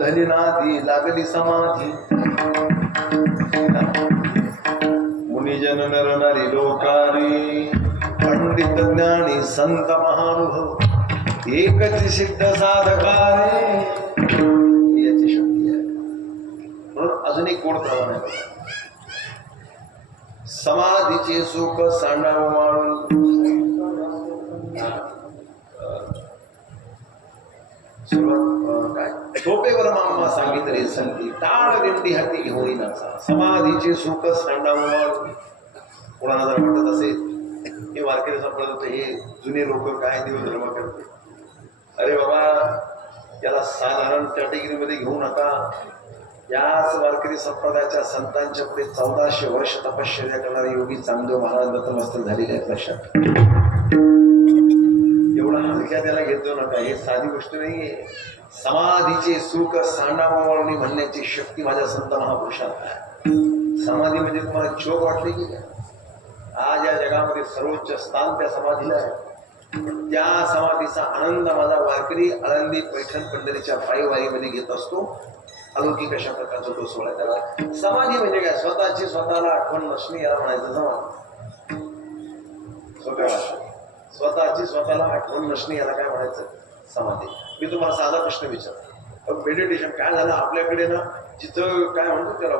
धनिनादी लागली समाधी मुनिजन नर नारी लोकारी पंडित ज्ञानी संत महानुभव एकच सिद्ध साधकारे याची शक्ती आहे. म्हणून अजून एक कोण प्रमाण आहे. समाधीचे सुख सांडाव माणून सुरुवात काय टोपेवर मामा सांगितले संती टाळ दिंडी हाती घेऊन नाचा समाधीचे सुख सांडाव माणून. कोणाला जर वाटत असेल हे वारकरी संप्रदाय होते हे जुने लोक काय दिवस धर्म करते, अरे बाबा याला साधारण कॅटेगरीमध्ये घेऊ नका. याच वारकरी संप्रदायाच्या संतांच्या पुढे 1400 वर्ष तपश्चर्या करणारे योगी चांगदेव महाराज नतमस्तक झालेले आहेत. लक्षात एवढा हलक्या त्याला घेतो नका, हे साधी गोष्ट नाहीये. समाधीचे सुख सांडावणी म्हणण्याची शक्ती माझ्या संत महापुरुषात आहे. समाधी म्हणजे तुम्हाला चोख वाटली की काय? आज या जगामध्ये सर्वोच्च स्थान त्या समाधीला आहे. त्या समाधीचा आनंद माझा वारकरी आळंदी पैठण पंढरीच्या पायवारीमध्ये घेत असतो. अलौकिक अशा प्रकारचा तो सोहळा. त्याला समाधी म्हणजे काय? स्वतःची स्वतःला आठवण नसणे याला म्हणायचं समाधी. स्वतःची स्वतःला आठवण नसणे याला काय म्हणायचं? समाधी. मी तुम्हाला साधा प्रश्न विचारतो, मेडिटेशन काय झालं आपल्याकडे ना, जिथं काय म्हणतो त्याला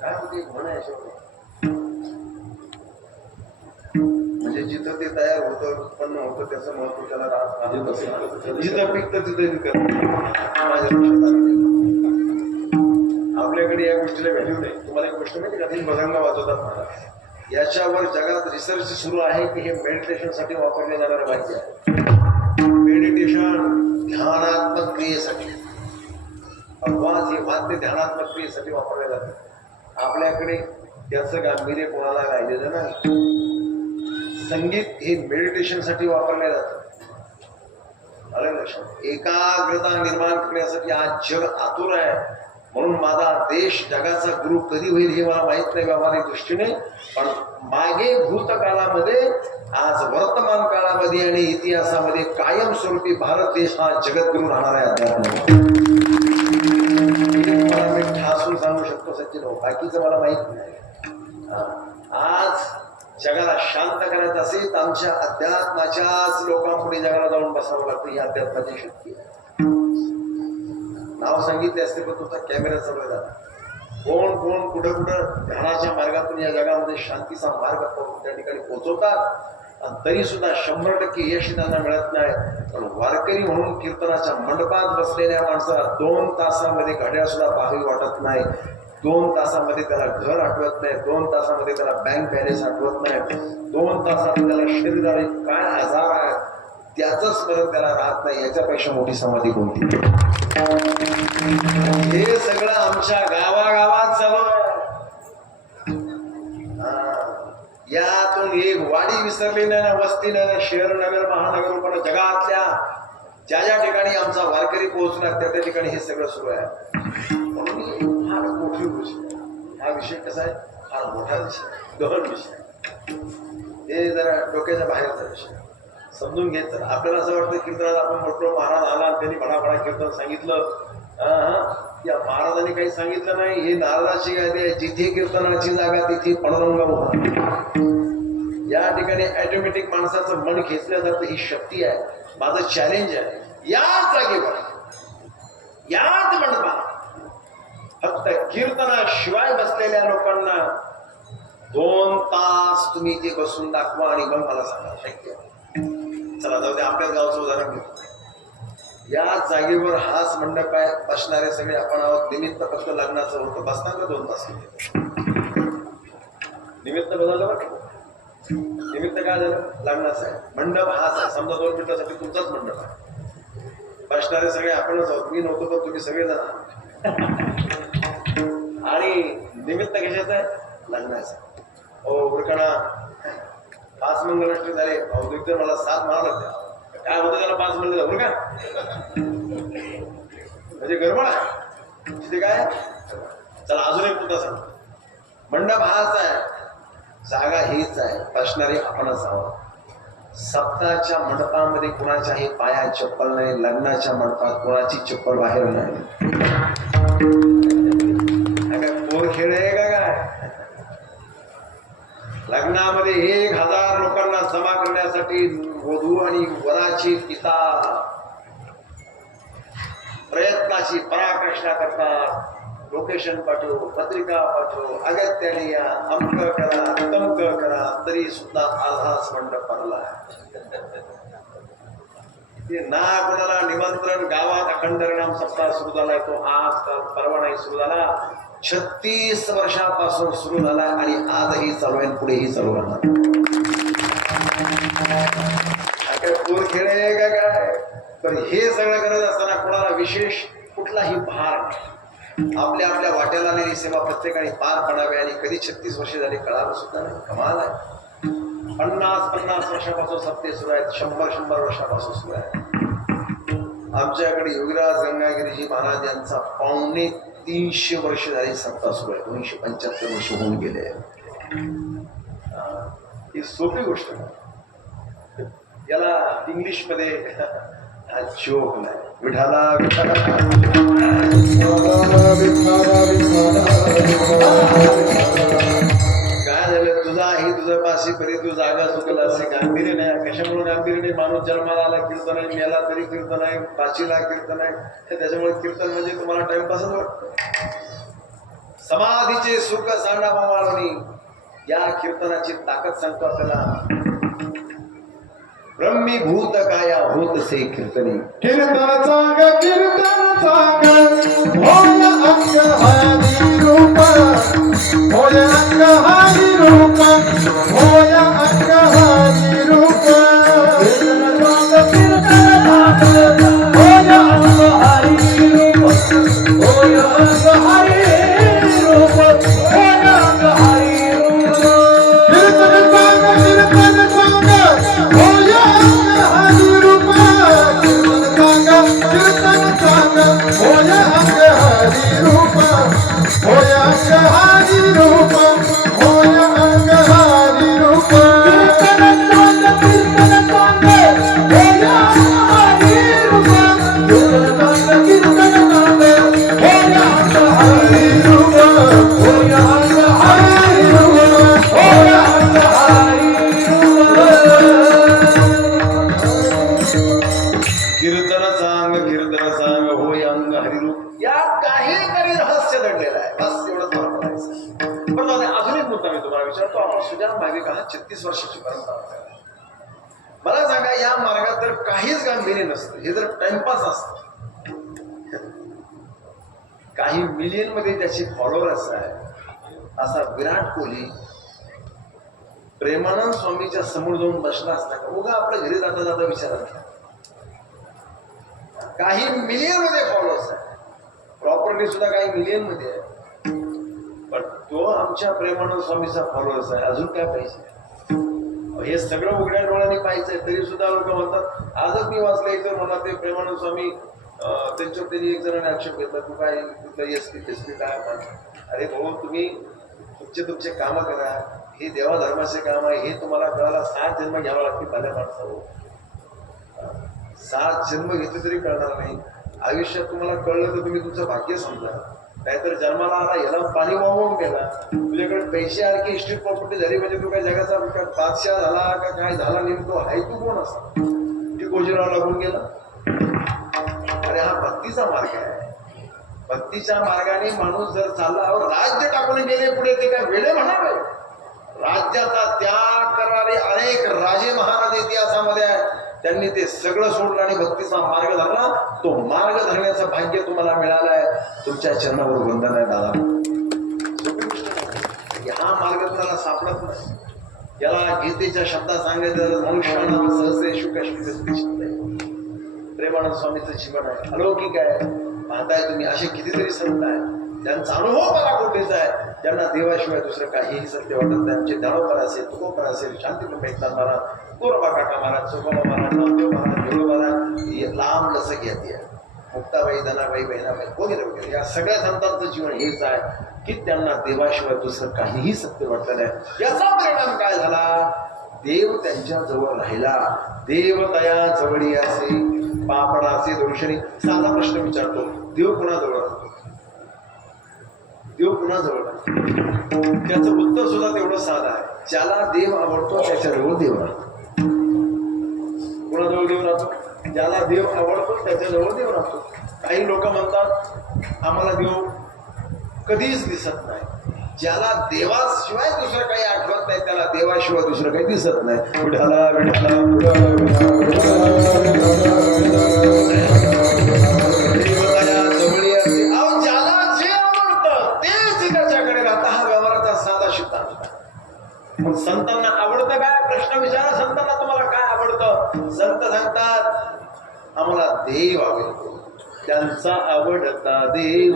काय म्हणते म्हणायचं म्हणजे जिथं ते तयार होतं उत्पन्न होतं त्याचं महत्व त्याला राहत. जिथं पिकतं तिथं माझ्या आपल्याकडे या गोष्टीला व्हॅल्यू नाही. तुम्हाला एक गोष्ट माहिती का? तुम्ही भजंग वाजवतात महाराज, याच्यावर जगात रिसर्च सुरू आहे की हे मेडिटेशनसाठी वापरले जाणारे वाद्य आहे. मेडिटेशन ध्यानात्मक क्रियेसाठी, अपवाद हे वाद्य ध्यानात्मक क्रियेसाठी वापरले जाते. आपल्याकडे त्याचं गांभीर्य कोणाला राहिलेलं नाही. संगीत हे मेडिटेशनसाठी वापरले जातं. आलं लक्षात? एकाग्रता निर्माण करण्यासाठी आज जग आतुर आहे. म्हणून माझा देश जगाचा गुरु कधी होईल हे मला माहित नाही व्यावहारिक दृष्टीने, पण मागे भूतकाळामध्ये आज वर्तमान काळामध्ये आणि इतिहासामध्ये कायमस्वरूपी भारत देश हा जगद्गुरु राहणार आहे. अध्यात्म मला मी ठासून सांगू शकतो सचिन, बाकीचं मला माहित नाही. आज जगाला शांत करायचं असेल तर आमच्या अध्यात्माच्याच लोकांपुढे जगाला जाऊन बसावं लागतं. ही अध्यात्माची शक्ती आहे. नाव सांगितले असते पण तुमचा कॅमेरा चालू झाला. कोण कोण कुठं कुठं ध्यानाच्या मार्गातून या जगामध्ये शांतीचा मार्ग त्या ठिकाणी पोहोचवतात, आणि तरी सुद्धा 100% यश त्यांना मिळत नाही. पण वारकरी म्हणून कीर्तनाच्या मंडपात बसलेल्या माणसाला 2 तासामध्ये घड्याळ सुद्धा पाहावी वाटत नाही. 2 तासामध्ये त्याला घर आठवत नाही. 2 तासामध्ये त्याला बँक बॅलन्स आठवत नाही. 2 तासात त्याला शरीराला काय आजार आहे त्याचं स्मरण त्याला राहत नाही. याच्यापेक्षा मोठी समाधी कोणती? हे सगळं आमच्या गावागावात चालू आहे. यातून एक वाडी विसरली नाही, वस्ती नाही, शहर नगर महानगर, पण जगातल्या ज्या ज्या ठिकाणी आमचा वारकरी पोहोचणार त्या त्या ठिकाणी हे सगळं सुरू आहे. म्हणून फार मोठी गोष्ट. हा विषय कसा आहे? फार मोठा विषय, गहन विषय. हे जरा डोक्याच्या बाहेरचा विषय समजून घेत. तर आपल्याला असं वाटतं कीर्तनात आपण म्हटलो महाराज आला त्यांनी भडाभडा कीर्तन सांगितलं. या महाराजांनी काही सांगितलं नाही. हे नारदाची गादी आहे, जिथे कीर्तनाची जागा तिथे पणरंग होता. या ठिकाणी ऑटोमॅटिक माणसाचं मन खेचलं जातं. ही शक्ती आहे. माझं चॅलेंज आहे याच जागेवर याच मंडपात फक्त कीर्तनाशिवाय बसलेल्या लोकांना 2 तास तुम्ही ते बसून दाखवा आणि मग मला सांगा शक्य. चला जाऊ दे, आपल्याच गावचं उदाहरण घेतो. या जागेवर हाच मंडप आहे, बसणारे सगळे आपण आहोत. निमित्त फक्त लग्नाचं होतं, बसताना 2 तास निमित्त बदललं बरं. निमित्त काय झालं? लग्नाचं आहे. मंडप हाच आहे. समजा 2 मिनिटासाठी तुमचाच मंडप आहे. बसणारे सगळे आपणच आहोत. मी नव्हतो तर तुम्ही सगळे जण. आणि निमित्त कशाचं आहे? लग्नाचं. ओ उरकणा 5 मंगलाष्टक झाले. अवधूत मला 7 म्हणाला. काय होतं त्याला 5 म्हणलं बरं का? म्हणजे गडबड आहे तिथे काय. चला अजून एक मुद्दा सांग. मंडप हाच आहे, जागा हीच आहे, बसणारे आपणच आहोत. सप्ताहाच्या मंडपामध्ये कुणाच्याही पायात चप्पल नाही, लग्नाच्या मंडपात कुणाची चप्पल बाहेर नाही. पोर खेळ आहे का काय? लग्नामध्ये 1000 लोकांना जमा करण्यासाठी वधू आणि वराची पिता प्रयत्नाची पराकाष्ठा करतात. लोकेशन पाठव, पत्रिका पाठव, अगत्याने या, अमक करा, तमक करा, तरी सुद्धा आधास मंडप भरला. ते ना कोणाला निमंत्रण. गावात अखंड हरिनाम सप्ताह सुरू झालाय, तो आज परवा नाही सुरू झाला, 36 वर्षापासून सुरू झाला आणि आजही चालू आहे, पुढेही चालू राहणार. काय पूर खेळ आहे का काय? पण हे सगळं करत असताना कोणाला विशेष कुठलाही भार आपल्या आपल्या वाट्याला आलेली सेवा प्रत्येकाने पार पडावी. आणि कधी 36 वर्षे झाली कळालं सुद्धा नाही. कमाल आहे. 50 वर्षापासून सप्ते सुरू आहेत, 100 वर्षापासून सुरू आहे. आमच्याकडे योगीराज गंगागिरीजी महाराज यांचा 350 वर्ष झाली सप्ताह सुरू आहे. 1975 वर्ष होऊन गेले. ही सोपी गोष्ट नाही. याला इंग्लिश मध्ये जोक नाही. विठाला विठाला काय झालं, तुझं पाशी करी तू जागा चुकला असे गांभीर्य नाही. कशामुळे गांभीर्य नाही? माणूस जन्माला आला कीर्तन आहे, मेला तरी कीर्तन आहे, पाचीला कीर्तन आहे. त्याच्यामुळे कीर्तन म्हणजे तुम्हाला टाइमपासच वाटतं. समाधीचे सुख सांडा मावळणी, या कीर्तनाची ताकद सांगतो आपल्याला. ब्रह्मीभूत काया होत से कीर्तने. कीर्तन सांग, कीर्तन सांग, होय अंग हरी रूप, होय अंग हरी रूप, होय अंग हरी रूप. कीर्तन सांग, कीर्तन सांग, होय अंग हरी रूप, होय अंग हरी रूप, होय अंग हरी रूप. कीर्तन सांग, कीर्तन सांग, होय हरी रूप, कीर्तन सांग, होय अंग हरी रूप, होय अंग हरी रूप, होय अंग हरी रूप. कीर्तन सांग, कीर्तन सांग, होय अंग हरी रूप, कीर्तन सांग, कीर्तन सांग, होय अंग हरी रूप, होय अंग हरी रूप, होय अंग हरी रूप. कीर्तन सांग होय अंग हरिरूप. यात काहीतरी रहस्य दडलेलं आहे. बस एवढंच मला म्हणायचं. पण अजून एक मुद्दा मी तुम्हाला विचारतो. आपण सुजान भाविक आहात, 36 वर्षाची परंपरा. मला सांगा, या मार्गात जर काहीच गांभीर्य नसतं, हे जर टाइमपास असतं, काही मिलियन मध्ये त्याचे फॉलोअर्स आहे, असा विराट कोहली प्रेमानंद स्वामीच्या समोर जाऊन बसला असता का? उगा आपल्या घरी जाता जाता विचारायचा. काही मिलियन मध्ये फॉलोअर्स आहे, प्रॉपर्टी सुद्धा काही मिलियन मध्ये आहे, पण तो आमच्या प्रेमानंद स्वामीचा फॉलोअर्स आहे. अजून काय पाहिजे? हे सगळं उघड्या डोळ्यांनी पाहिजे. तरी सुद्धा लोक म्हणतात. आजच मी वाचलं एक जण मला, ते प्रेमानंद स्वामी त्यांच्यावर त्यांनी एक जणांनी आक्षेप घेतला, तू काय कुठलं एसपी तेसपी काय पण. अरे भाऊ, तुम्ही तुमचे कामं करा. हे देवा धर्माचे काम आहे. हे तुम्हाला कळायला 7 जन्म घ्यावा लागतील पहिल्या माणसावर. 7 जन्म घेतले तरी कळणार नाही. आयुष्यात तुम्हाला कळलं तर तुम्ही तुमचं भाग्य समजा. नाहीतर जन्माला आला, याला पाणी वाहून गेला. तुझ्याकडे पैसे आले की इस्टेट प्रॉपर्टी झाली म्हणजे तू काय जगाचा बादशाह झाला का काय झाला? नेमकं आहे तू कोण असा? ती गोजीराव लागून गेला. अरे हा भक्तीचा मार्ग आहे. भक्तीच्या मार्गाने माणूस जर चालला, राज्य टाकून गेले पुढे, ते काय वेळे म्हणावे? राज्याचा त्याग करणारे अनेक राजे महाराज इतिहासामध्ये आहेत. त्यांनी ते सगळं सोडलं आणि भक्तीचा मार्ग धरला. तो मार्ग धरण्याचं भाग्य तुम्हाला मिळालं आहे. तुमच्या चरणावर वंदन आहे दादा. हा मार्ग तुम्हाला सापडत नाही. याला गीतेच्या शब्दात सांगायचं, मनुष्याला सहस्रेषु कश्चित् प्रेमानंद स्वामीचं जीवन आहे, अलौकिक आहे. पाहताय तुम्ही, असे कितीतरी संत आहेत ज्यांचा अनुभव पराकोटीचा आहे, ज्यांना देवाशिवाय दुसरं काहीही सत्य वाटत नाही. आमचे ज्ञानोबा असेल, तुकोबा असेल, शांतीप्रभू मेहता महाराज, गोरबा काका महाराज, चोकोबा महाराज, नामदेव महाराज, देवळ महाराज, लांब लसक येते. मुक्ताबाई, धनाबाई, बहिणाबाई वगैरे वगैरे, या सगळ्या संतांचं जीवन हेच आहे की त्यांना देवाशिवाय दुसरं काहीही सत्य वाटलं नाही. याचा परिणाम काय झाला? देव त्यांच्या जवळ राहिला. देव तया जवळी असे पापणाचे दर्शनी. साधा प्रश्न विचारतो, देव कुणाजवळ राहतो? देव कुणाजवळ राहतो? त्याचं उत्तर सुद्धा तेवढं साधं आहे. ज्याला देव आवडतो त्याच्याजवळ देव राहतो. कुणाजवळ देव राहतो? ज्याला देव आवडतो त्याच्याजवळ देव राहतो. काही लोक म्हणतात आम्हाला देव कधीच दिसत नाही. ज्याला देवाशिवाय दुसरं काही आठवत नाही त्याला देवाशिवाय दुसरं काही दिसत नाही. विठाला विठाला जवळी असते. अहो ज्याला जे आवडतं तेच त्याच्याकडे राहतं. हा व्यवहाराचा साधा सिद्धांत. मग संतांना आवडतं काय? प्रश्न विचारा संतांना, तुम्हाला काय आवडतं? संत सांगतात आम्हाला देव आवडतो. त्यांचा आवडता देव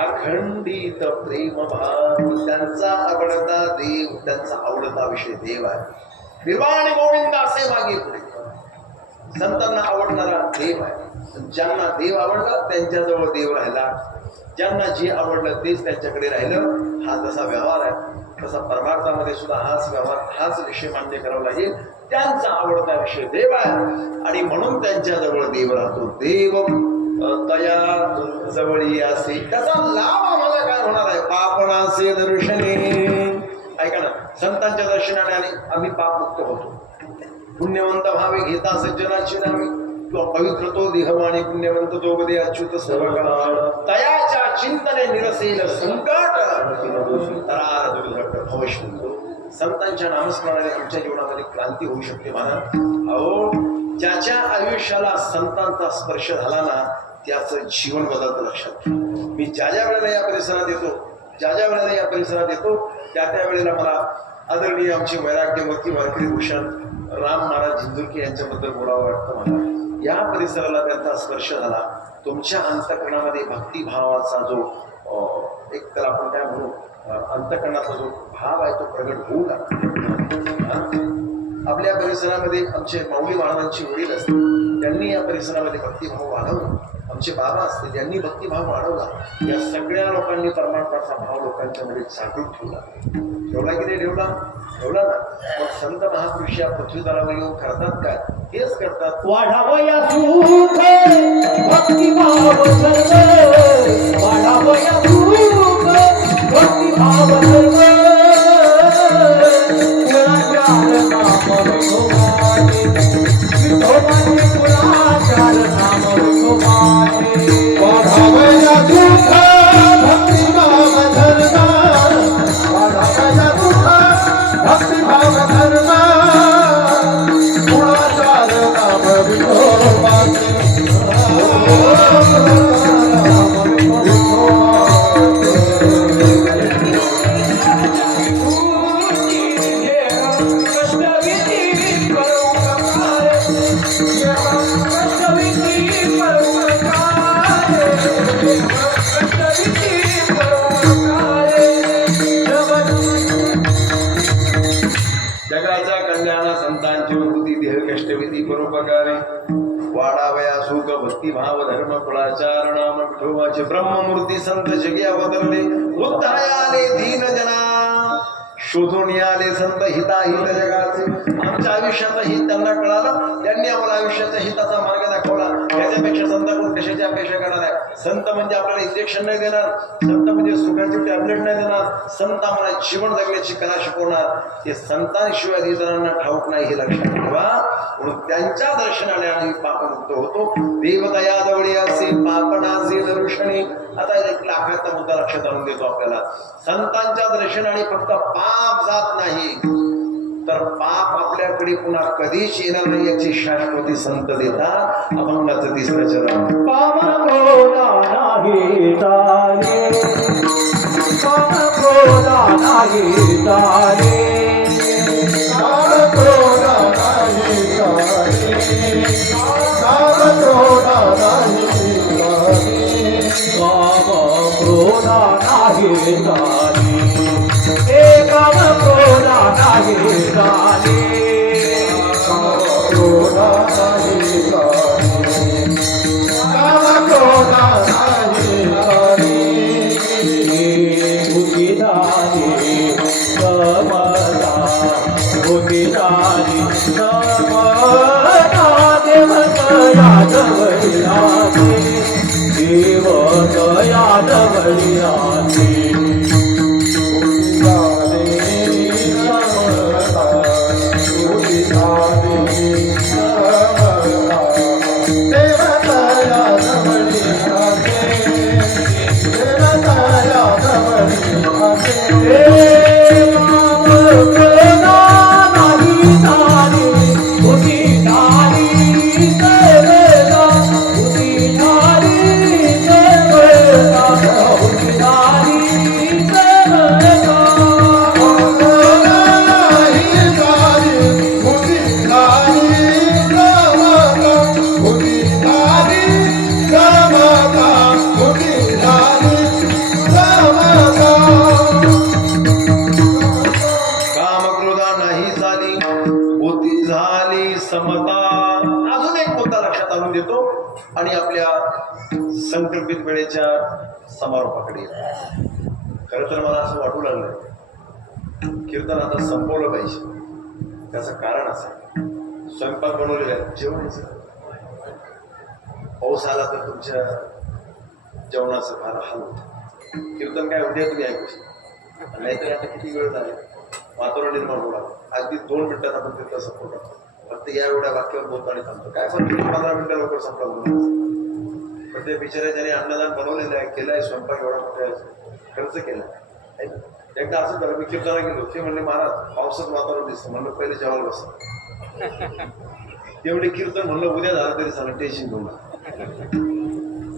अखंडित प्रेम भाव. त्यांचा आवडता देव, त्यांचा आवडता विषय देव आहे. निर्वाण गोविंद असे मागे पुढे संतांना आवडणारा देव आहे. ज्यांना देव आवडला त्यांच्याजवळ देव राहिला. ज्यांना जे आवडलं तेच त्यांच्याकडे राहिलं. हा जसा व्यवहार आहे तसा परमार्थामध्ये सुद्धा हाच व्यवहार, हाच विषय मान्य करावा लागेल. त्यांचा आवडता विषय देव आहे आणि म्हणून त्यांच्याजवळ देव राहतो. देव तया जवळी असे. त्याचा लाभ आम्हाला काय होणार आहे? पापणाचे दर्शने. ऐका ना, संतांच्या दर्शनाने आम्ही पापमुक्त होतो. पुण्यवंत भावे घेता सज्जनाची नावे. किंवा पवित्र तो देहवाणी पुण्यवंत जोगदे अच्युत सर्वकाळ. तयाच्या चिंतने निरसेल संकट तरार दुर्घट भवशंतो. संतांच्या नामस्मरणाने तुमच्या जीवनामध्ये क्रांती होऊ शकते. महाराज अहो, ज्याच्या आयुष्याला संतांचा स्पर्श झाला ना त्याचं जीवन बदलतं. लक्षात. मी ज्या वेळेला या परिसरात येतो, ज्या वेळेला या परिसरात येतो त्या वेळेला मला आदरणीय आमचे वैराग्यमूर्ती वारकरी भूषण राम महाराज जिंजुरके यांच्याबद्दल बोलावं वाटतं. मला या परिसराला त्यांचा स्पर्श झाला. तुमच्या अंतःकरणामध्ये भक्तिभावाचा जो एक तर आपण काय म्हणू अंतःकरणाचा जो भाव आहे तो प्रगट होऊ लागला. आपल्या परिसरामध्ये आमचे माऊली महाराजांची वडील असते, त्यांनी या परिसरामध्ये भक्तिभाव वाढवला. आमचे बाबा असते, त्यांनी भक्तिभाव वाढवला. या सगळ्या लोकांनी परमात्माचा भाव लोकांच्या मध्ये जागृत ठेवला. ठेवला की नाही ठेवला? ठेवला ना. मग संत महापुरुष या पृथ्वीतलावर येऊन करतात काय? हेच करतात. वाढावया सुख भक्तिभाव सर्व. वाढावया सुख भक्तिभाव सर्व. कुलाचार नाम विठोबाचे. वाढावया सुख भक्तिभाव धर्मा. वाढावया सुख भक्तिभाव धर्मा. कुलाचार नाम विठोबाचे. जगाचा कल्याण संतांची वृत्ती देह कष्टविधी परोपकारे. वाढावया सुख भक्तिभाव धर्म कुळाचार नाम विठोबाचे. ब्रह्ममूर्ती संत जगी अवतरले. उद्धाया आले दीन जना. शोधून आले संत हिताहित जगाचे. आमच्या आयुष्याचं हित त्यांना कळालं. त्यांनी आम्हाला आयुष्याच्या हिताचा मार्ग दाखवला. याच्यापेक्षा संत कोण कशाची अपेक्षा करणार आहे? संत म्हणजे आपल्याला इंजेक्शन नाही देणार. संत म्हणजे सुखाची टॅबलेट नाही देणार. संत आम्हाला जीवन जगण्याची कला शिकवणार. हे संतांशिवाय इतरांना ठाऊक नाही, हे लक्षात ठेवा. म्हणून त्यांच्या दर्शनाने आम्ही पापमुक्त होतो. देवतया जवळी असे पापनाचे दर्शने. आता एक लाखाचा मुद्दा लक्षात आणून देतो आपल्याला. संतांच्या दर्शनाने फक्त पाप जात नाही तर पाप आपल्याकडे पुन्हा कधीच येणार नाही याची शाश्वती संत देतात. अभंगाचं तिसरं चरण. काम क्रोधा नाही तारे. काम क्रोधा नाही तारे. काम क्रोधा नाही तारे. काम क्रोधा नाही तारे. काम क्रोधा नाही तारे. काम क्रोधा नाही तारे. क्रोधा नाही तारे. काम क्रोधा नाही तारे. बुद्धिदाने समता होती झाली समता देव यादवरी राजे देव यादवरी राजे आणि आपल्या संकल्पित वेळेच्या समारोपाकडे खरं तर मला असं वाटू लागलं कीर्तन आता संपवलं पाहिजे. त्याचं कारण असं स्वयंपाक बनवलेला आहे, जेवणाचं पाऊस आला तर तुमच्या जेवणाचं फार हाल होतं. कीर्तन काय उद्या तुम्ही ऐकू नाहीतरी आता किती वेळ झाले वातावरण निर्माण होणार. अगदी 2 मिनिटात आपण कीर्तन संपवतो. फक्त या एवढ्या वाक्यावर बोलताना थांबतो काय पण 15 मिनिटं लवकर संपला पण ते बिचारे ज्याने अन्नदान बनवलेलं आहे केलंय स्वयंपाक एवढा मोठा खर्च केला. एकदा असं झालं मी कीर्तनाला गेलो ते म्हणले महाराज पावसाचं वातावरण दिसतं म्हणलं पहिले जेवायला बसतं तेवढे कीर्तन म्हणलं उद्या झालं तरी चालेल टेन्शन घेऊन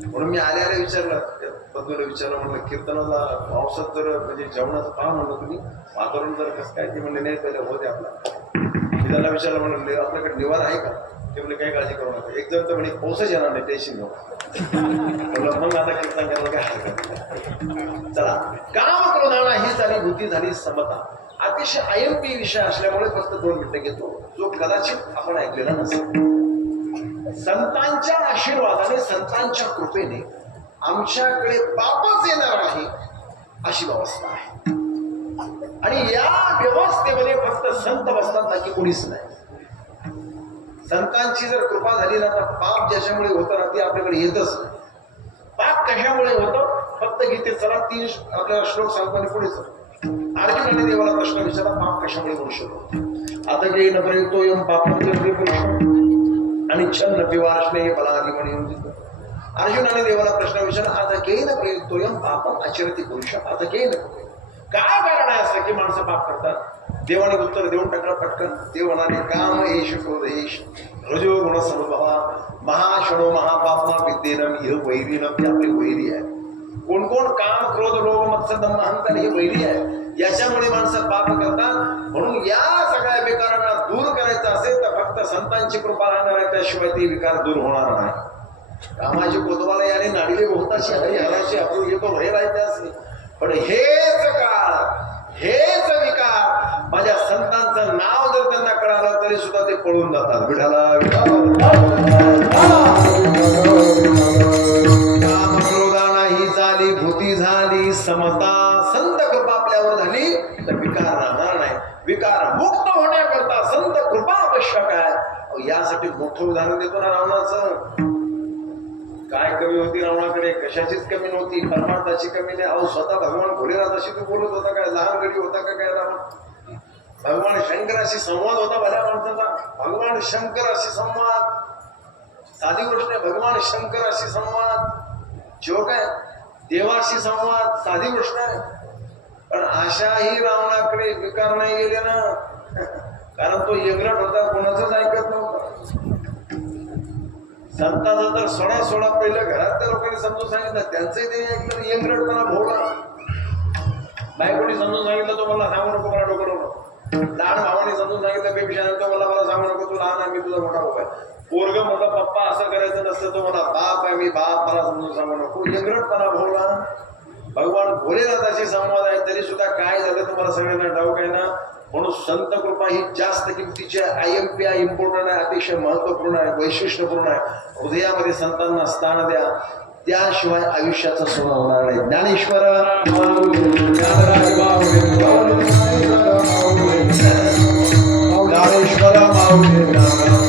म्हणून मी आल्याला विचारलं बंधूला विचारलं म्हणलं कीर्तनाला पावसात जर म्हणजे जेवणाचं पहा म्हणलं तुम्ही वातावरण जर कसं काय ते म्हणले नाही पहिले होते आपला. त्याला विचारलं म्हणलं आपल्याकडे निवार आहे का ते म्हणजे काही काळजी करू नका एक जर तर म्हणजे पाऊसच येणार नाही टेन्शन घेऊ म्हणलं मग आता कीर्तन करायला काय हरकत नाही. चला काम क्रोधाना ही झाली भूती झाली समता. अतिशय आयएमपी विषय असल्यामुळे फक्त 2 मिनिटं घेतो जो कदाचित आपण ऐकलेला नसेल. संतांच्या आशीर्वादाने संतांच्या कृपेने आमच्याकडे पापच येणार नाही अशी व्यवस्था आहे आणि या व्यवस्थेमध्ये फक्त संत बसतात बाकी कोणीच नाही. संतांची जर कृपा झाली ना तर पाप ज्याच्यामुळे होतं ना ते आपल्याकडे येतच नाही. पाप कशामुळे होतं फक्त गीतेत चला 3 आपल्याला श्लोक सांगताना पुढेच अर्जुनाने देवाला प्रश्न विचारला पाप कशामुळे होऊ शकतो. आता जे न प्रयुक्तोयम पापम आणि छन्न पिवार्ष्णे बलादी म्हणून अर्जुनाने देवाला प्रश्न विचारला आता के न प्रयुक्तोयम पापम आचरती पुरुष आता के न काय कारण आहे असं की माणसं पाप करतात. देवाने उत्तर देऊन टाकलं पटकन. देव म्हणाले काम एश क्रोधेश रजो गुण समभावा महाशणो महापापमा विद्येनम हे वैरीनम ते आपले वैरी आहे. कोण कोण काम क्रोध लोभ मत्सरम अहंकार हे वैरी आहे. याच्यामुळे माणसं पाप करतात. म्हणून या सगळ्या विकारांना दूर करायचं असेल तर फक्त संतांची कृपा राहणार आहे त्याशिवाय ते विकार दूर होणार नाही. कामाची कोतवाला याने नाडीले बहुताची हरी हरायची आपण येतो भय राहते असे पण हेच काळ हेच विकार माझ्या संतांचं नाव जर त्यांना कळालं तरी सुद्धा ते पळून जातात. विठाला काम क्रोधाना ही झाली भूती झाली समता. संत कृपा आपल्यावर झाली तर विकार राहणार नाही. विकार मुक्त होण्याकरता संत कृपा आवश्यक आहे. यासाठी मोठं उदाहरण देतो ना रावणाचं. काय कमी होती रावणाकडे कशाचीच कमी नव्हती परमार्थाची कमी नाही. अहो स्वतः भगवान भोलेनाथ अशी तू बोलत होता काय लहान गडी होता का काय रावण. भगवान शंकराशी संवाद होता भल्या माणसाचा. भगवान शंकराशी संवाद साधी गोष्ट आहे. भगवान शंकराशी संवाद जो काय देवाशी संवाद साधी गोष्ट आहे. पण अशाही रावणाकडे विकार नाही गेले ना कारण तो यंगरट होता कोणाचंच ऐकत नव्हता. संताचा तर सोळा पहिल्या घरातल्या लोकांनी समजून सांगितलं त्यांचंही ते ऐकलं यंगरटपणा भोवला. बायकोणी समजून सांगितलं तो मला सांगू नको मला डोकं नको. लहान भावाने समजून सांगितलं बेबिशा तो मला सांगू नको तू लहान आहे मी तुझा मोठा भाऊ आहे. पोरग म्हटलं पप्पा असं करायचं नसतं तो मला बाप आहे मी बाप मला समजून सांगू नको. यंगरटपणा भोवला. भगवान भोलेनाथाशी संवाद आहे तरी सुद्धा काय झालं तुम्हाला सगळ्यांना ठाऊक आहे ना. म्हणून संत कृपा ही जास्त किमतीची आयएमपी आहे. इम्पॉर्टंट आहे अतिशय महत्वपूर्ण आहे वैशिष्ट्यपूर्ण आहे. हृदयामध्ये संतांना स्थान द्या त्याशिवाय आयुष्याचं सोनं होणार नाही. ज्ञानेश्वर माऊली रामा